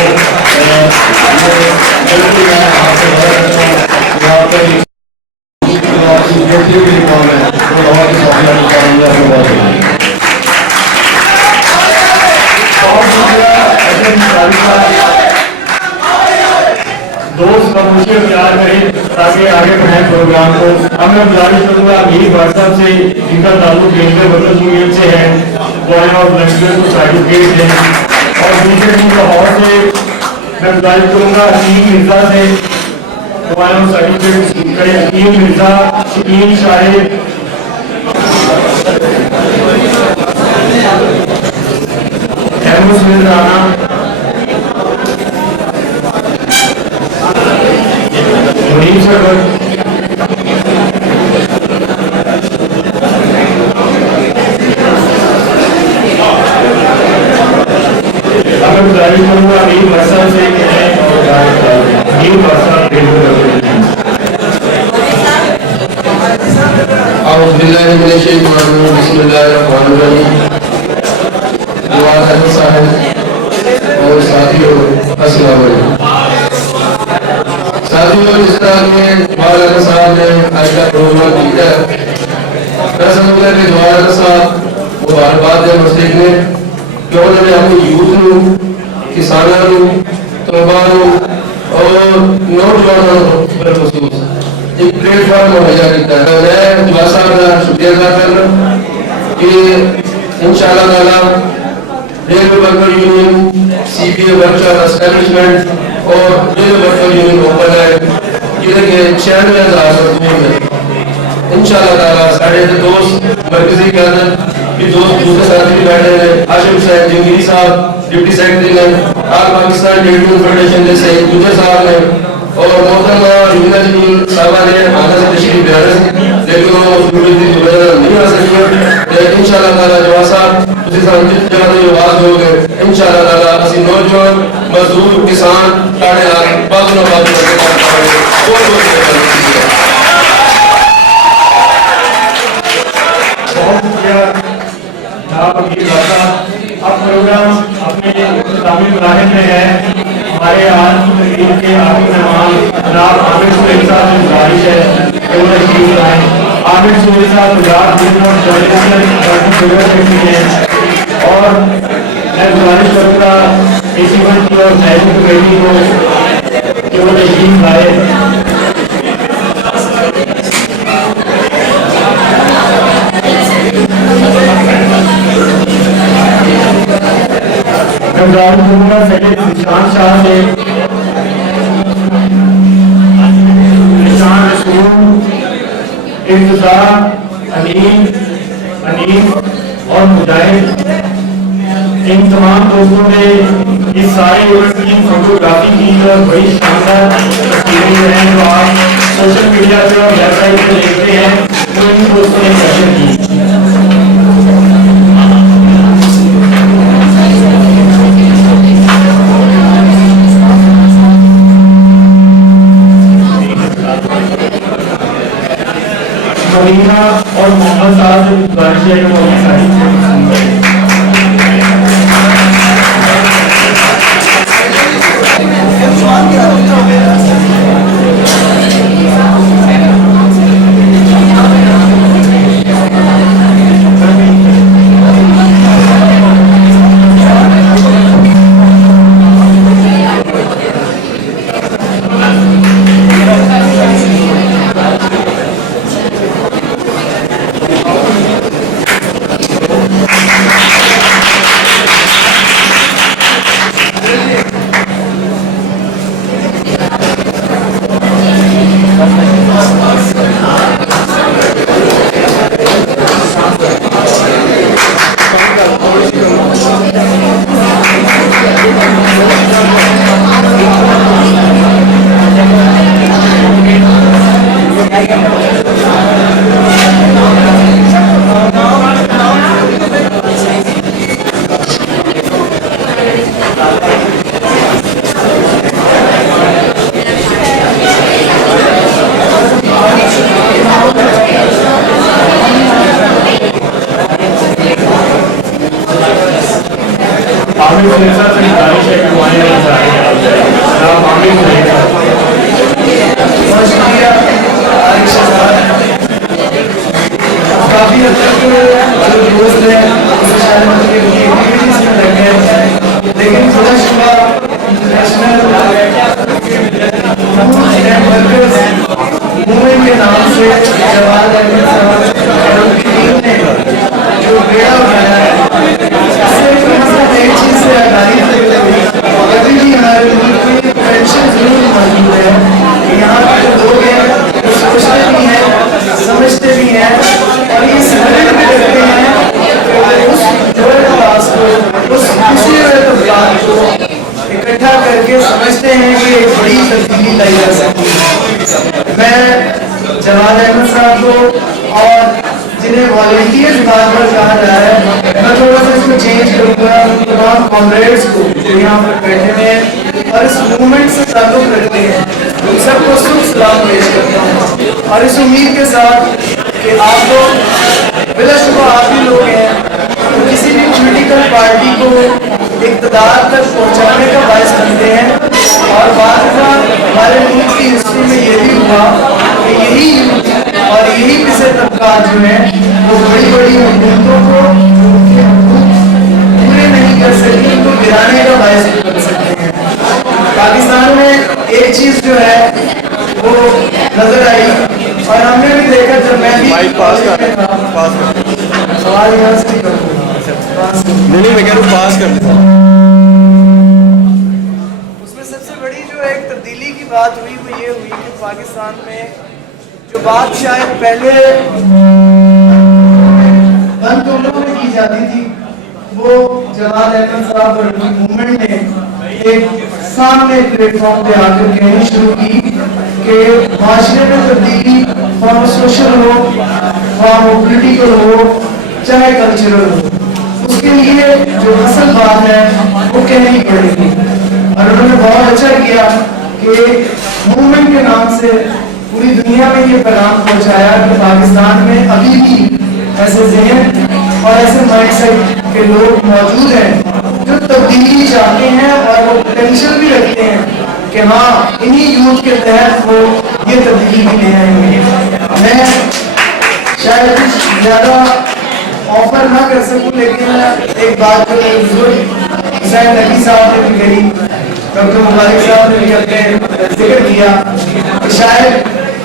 दोस्त खामोशी अख्तियार करें ताकि आगे बढ़ाएं प्रोग्राम। प्रोग्राम को। अब मैं गुजारिश करूंगा मेरी व्हाट्सएप से जिनका ताल्लुक रेलवे वर्कर्स यूनियन से है, वो और लंगर को सर्टिफिकेट दें, और दूसरे दिन लाहौर से मैं गुजारिश करूंगा अकीम मिर्जा से और सर्टिफिकेट करें। अकीम मिर्जा, शकीन शाहिद, अहमद राना, मुनीर सरवर, अगर गुजारिश करूंगा अमीर वर्षा से अमीर वर्षा और साथियों अस्सलाम वालेकुम। साथियों, जिस तरह में जवाहर साहब ने आज का प्रोग्राम किया, मैं समझता कि जवाहर साहब वो हर बात है मस्जिद में कि उन्होंने अपनी यूथ नू, किसानों नू, तलबा नू और नौजवानों पर खसूस एक प्लेटफॉर्म मुहैया किया है। मैं जवाहर साहब का शुक्रिया अदा कर रहा हूँ कि इंशाअल्लाह ताला railway worker union, CPA worker establishment और रेलवे वर्कर यूनियन ओपन है, जिन्हें के 96,000 मजदूर हैं। इंशाअल्लाह ताला साढ़े दोस्त मरकजी क्यादत भी दोस्त दूसरे साथ भी बैठे हैं, आशिफ साहब जंगीरी साहब डिप्टी सेक्रेटरी ने, आल पाकिस्तान ट्रेड फेडरेशन जैसे दूसरे साहब ने, और मोहतरमा यूना जमीन साहबा ने आना से तशरीफ ले रहे, लेकिन वो नहीं आ सकी। लेकिन इंशाअल्लाह ताला जवाहर साहब उसी संगीत जगह आवाज हो गए। इंशाअल्लाह ताला असि नौजवान मजदूर किसान साढ़े हाथ बाजू न बाजू अब प्रोग्राम अपने इस्लामी मराहिल में है। हमारे आज की तकरीब के आखिरी मेहमान जनाब आमिर सुहेल साहब की गुजारिश है कि वो तशरीफ लाएं। आमिर सुहेल साहब गुजरात और मैं गुजारिश करूँगा AC1 की और मैनेजिंग कमेटी को कि वो तशरीफ लाए। सैयद निशान शाह से, निशान रसूल, इर्तजा, अनीम और मुजाहिद, इन तमाम दोस्तों ने इस सारे इवेंट की फोटोग्राफी की और बड़ी शानदार तस्वीरें हैं जो आप सोशल मीडिया पे और वेबसाइट पे देखते हैं, तो इन दोस्तों ने कैप्चर की। और मोहम्मद साहब से गुजारिश है कि वो अपनी सारी मूवमेंट के नाम से जवाहर अहमद साहब और उनकी टीम ने जो बेड़ा उठाया है, इससे मतलब एक चीज से आधारित अभी भी हमारे मुल्क में पेंशन जरूर मौजूद है। यहाँ के जो लोग हैं वो सोचते भी हैं, समझते भी हैं और ये समझ भी रखते हैं कि उस जोड़ क्लास को, उस किसी तबकात को इकट्ठा करके समझते हैं कि एक बड़ी तब्दीली लाई जा सकती है। मैं जवाहर अहमद साहब को और जिन्हें वॉलंटियर्स बार बार कहा जा रहा है, मैं थोड़ा सा इसको चेंज करूँगा। तमाम कॉमरेड्स को जो यहाँ पर बैठे हुए हैं और इस मूवमेंट से ताल्लुक रखते हैं, उन सबको शुभ सलाम पेश करता हूँ और इस उम्मीद के साथ कि आप लोग बिलाशुबा आप ही लोग हैं तो किसी भी पॉलिटिकल पार्टी को इक़्तिदार तक पहुँचाने का बायस बनते हैं। और बाद में हमारे मुल्क की हिस्ट्री में ये भी हुआ कि यही और यही पिछले तबकात जो है वो बड़ी बड़ी हुकूमतों को पूरे नहीं कर सकी, उनको गिराने का बायस भी बन सकते हैं। पाकिस्तान में एक चीज जो है वो नजर आई और हमने भी देखा, जब मैं भी सवाल यहाँ से नहीं मैं कह रहा हूँ पास कर देता। उसमें सबसे बड़ी जो एक तब्दीली की बात हुई वो ये हुई कि पाकिस्तान में जो बात शायद पहले बंद कमरों में की जाती थी, वो जवाहर अहमद साहब और उनकी मूवमेंट ने एक सामने प्लेटफॉर्म पे आकर कहनी शुरू की कि माशरे में तब्दीली फॉर्म सोशल हो, फॉर्म पॉलिटिकल हो, चाहे कल्चरल हो, उसके लिए जो असल बात है वो कहनी पड़ेगी। और उन्होंने बहुत अच्छा किया कि मूवमेंट के नाम से पूरी दुनिया में ये पैगाम पहुंचाया कि पाकिस्तान में अभी भी ऐसे ज़हन और ऐसे माइंडसेट के लोग मौजूद हैं जो तब्दीली चाहते हैं और वो पोटेंशियल भी रखते हैं कि हाँ इन्हीं यूथ के तहत वो ये तब्दीली भी ले आएंगे। मैं शायद कुछ ज़्यादा ऑफर ना कर सकूं, लेकिन एक बात जो बुजुर्ग हुसैन नबी साहब ने भी कही, डॉक्टर मुबारक साहब ने भी अपने जिक्र किया कि शायद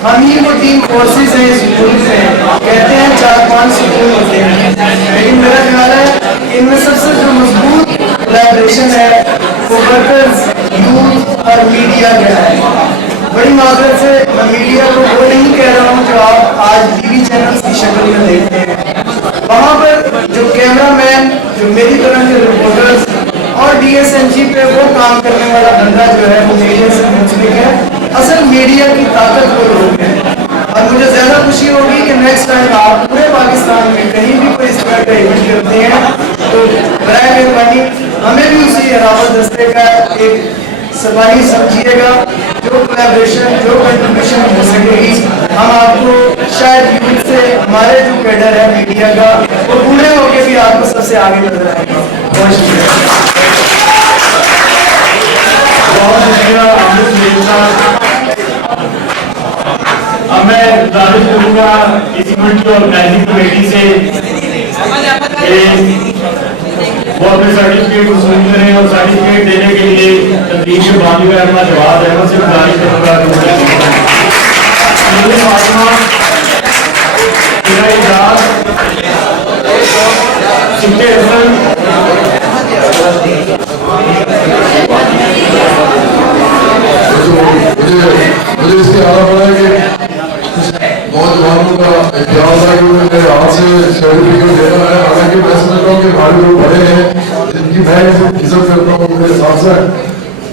हम ही वो टीम फोर्सेस हैं इस मुल्क में, कहते हैं 4-5 स्कूल होते हैं, लेकिन मेरा ख्याल है इनमें सबसे जो मजबूत कोलैबोरेशन है वो वर्कर्स, यूथ और मीडिया का है। बड़ी माजरत से मैं मीडिया को वो नहीं कह रहा हूँ जो आप आज टीवी चैनल्स की शक्ल में देखते हैं, वहाँ पर जो कैमरामैन, जो मेरी तरह के रिपोर्टर्स और DSNG पे वो काम करने वाला बंदा जो है वो मीडिया से मुंसलिक है, असल मीडिया की ताकत वो लोग हैं। और मुझे ज़्यादा खुशी होगी कि नेक्स्ट टाइम आप पूरे पाकिस्तान में कहीं भी कोई इस तरह का इवेंट करते हैं तो बराए मेहरबानी हमें भी उसी हिरावत दस्ते का एक सफाई समझिएगा। जो कोलैबोरेशन, जो कंट्रीब्यूशन हो सकेगी, हम आपको शायद यूथ से हमारे जो कैडर है मीडिया का वो पूरे होके भी आपको सबसे आगे नजर आएगा। बहुत शुक्रिया। बहुत शुक्रिया अमृत मेरे साहब। अब मैं गुजारिश करूंगा इस इवेंट की ऑर्गेनाइजिंग कमेटी से वो अपने सर्टिफिकेट वसूल करें और सर्टिफिकेट देने के लिए तकरीब के बानी में अपना जवाब अहमद से गुजारिश करूंगा। मुझे इसके अलावा पड़ा है कि नौजवानों का ख्याल था कि उन्हें मेरे हाथ से सर्टिफिकेट देना है। हालांकि मैं समझता हूँ कि हमारे लोग बड़े हैं जिनकी मैं इज्जत करता हूँ, मेरे साथ साथ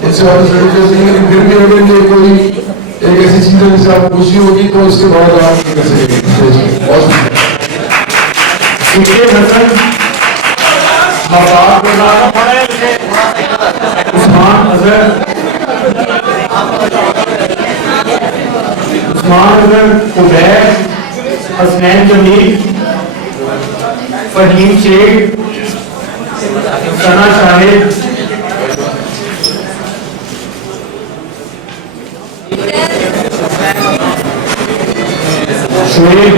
इनसे वाले सर्टिफिकेट नहीं, लेकिन फिर भी अगर ये कोई एक ऐसी चीज है जिससे आपको खुशी होगी तो उसके बाद आप कर सकेंगे। बहुत उस्मान अजहर, उबैर, हसनैन जमील, फहीम शेख, सना शाहिद, शोएब,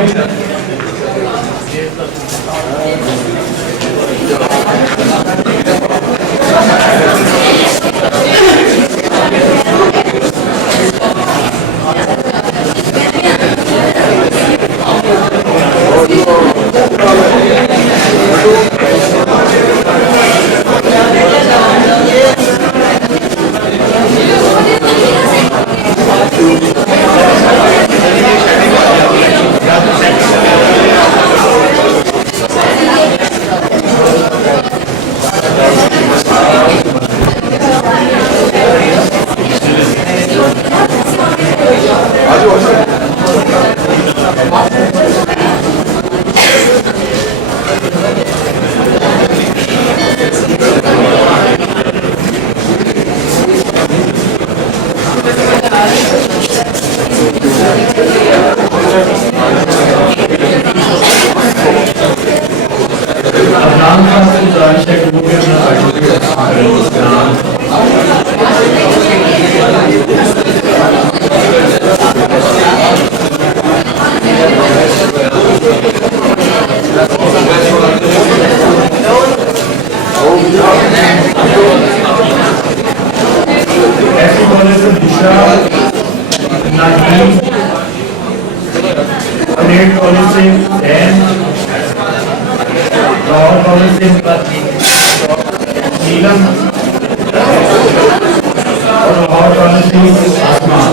आपसे गुजारिश है कि वो भी अपना ऐसी कॉलेज से दिशा नाजीम, परेड कॉलेज से जैन, लाहौर कॉलेज से नीलम और लाहौर कॉलेज से आसमान।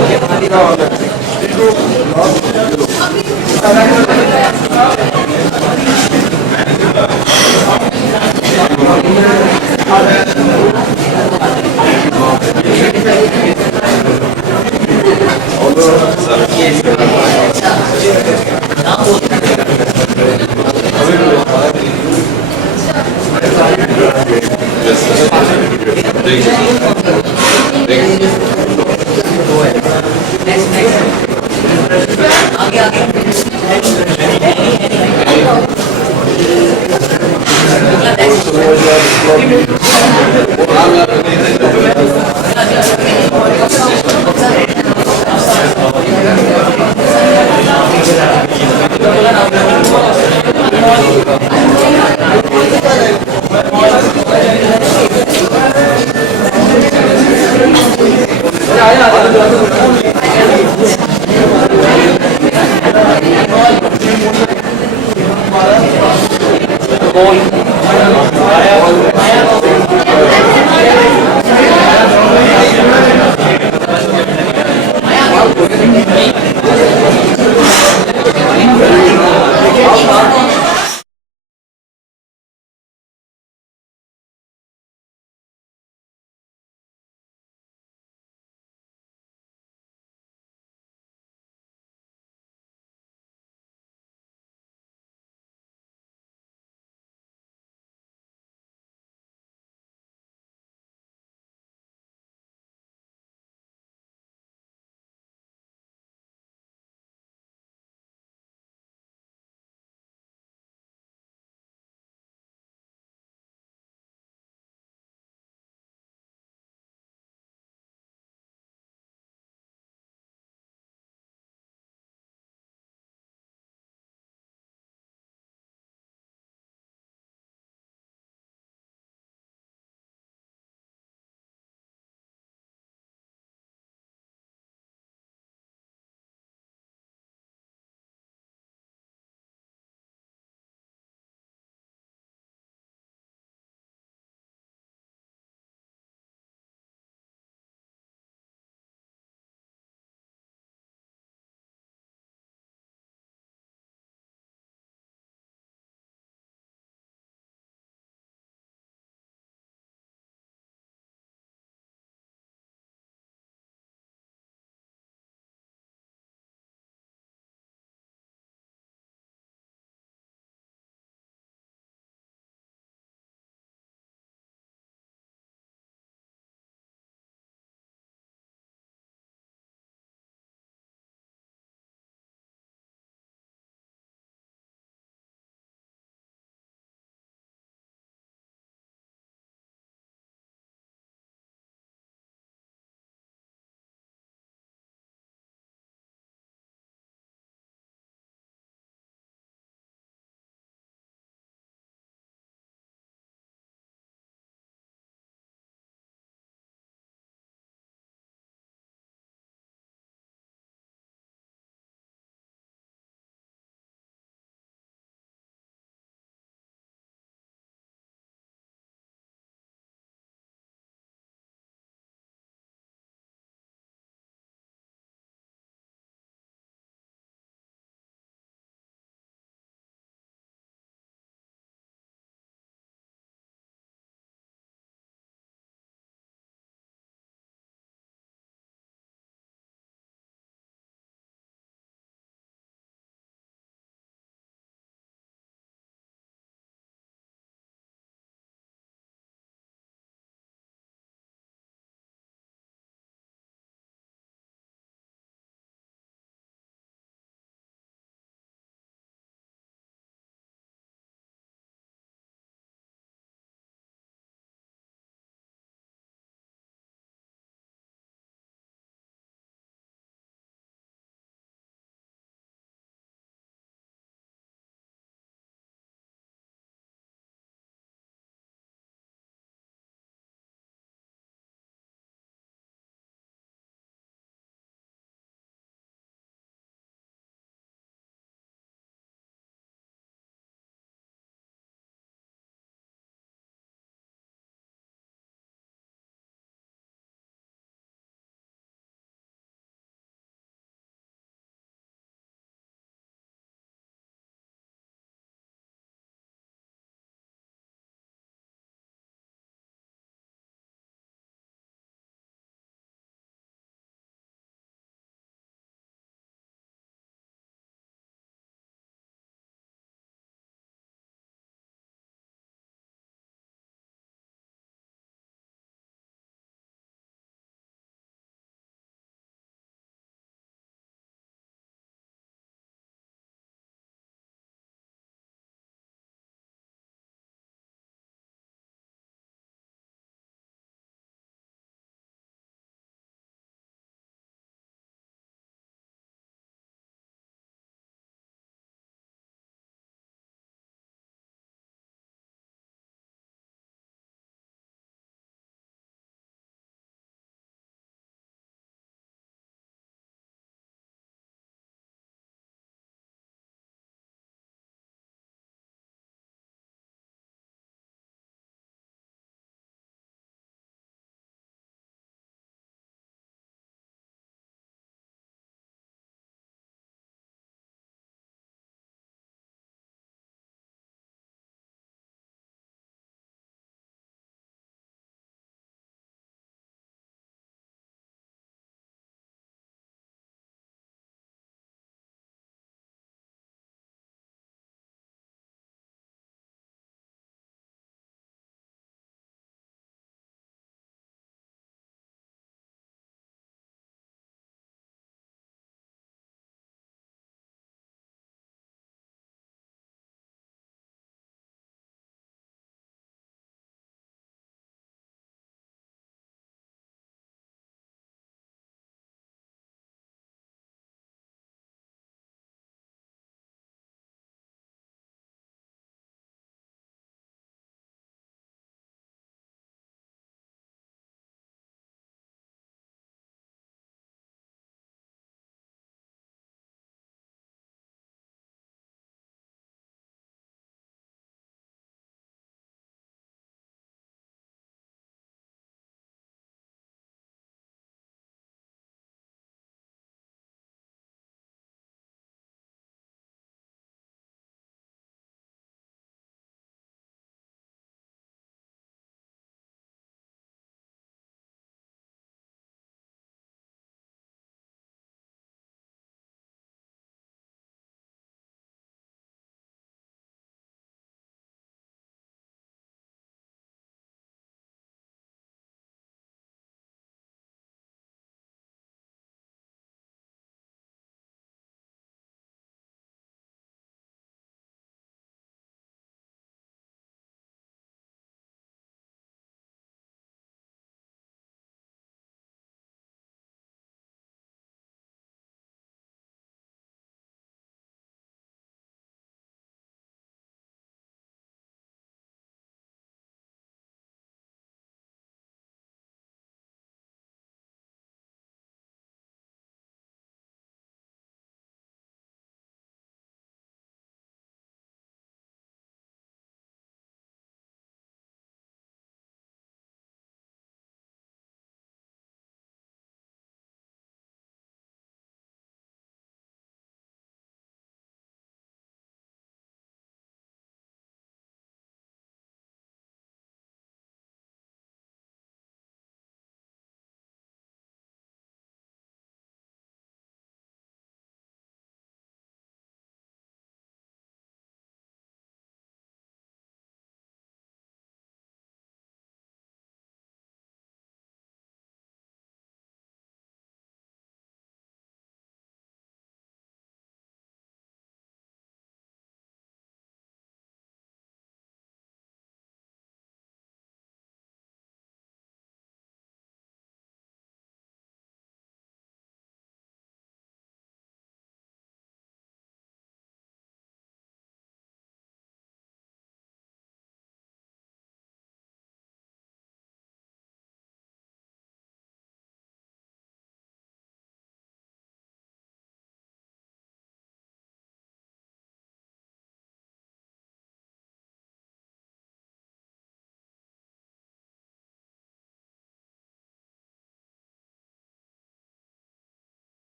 Going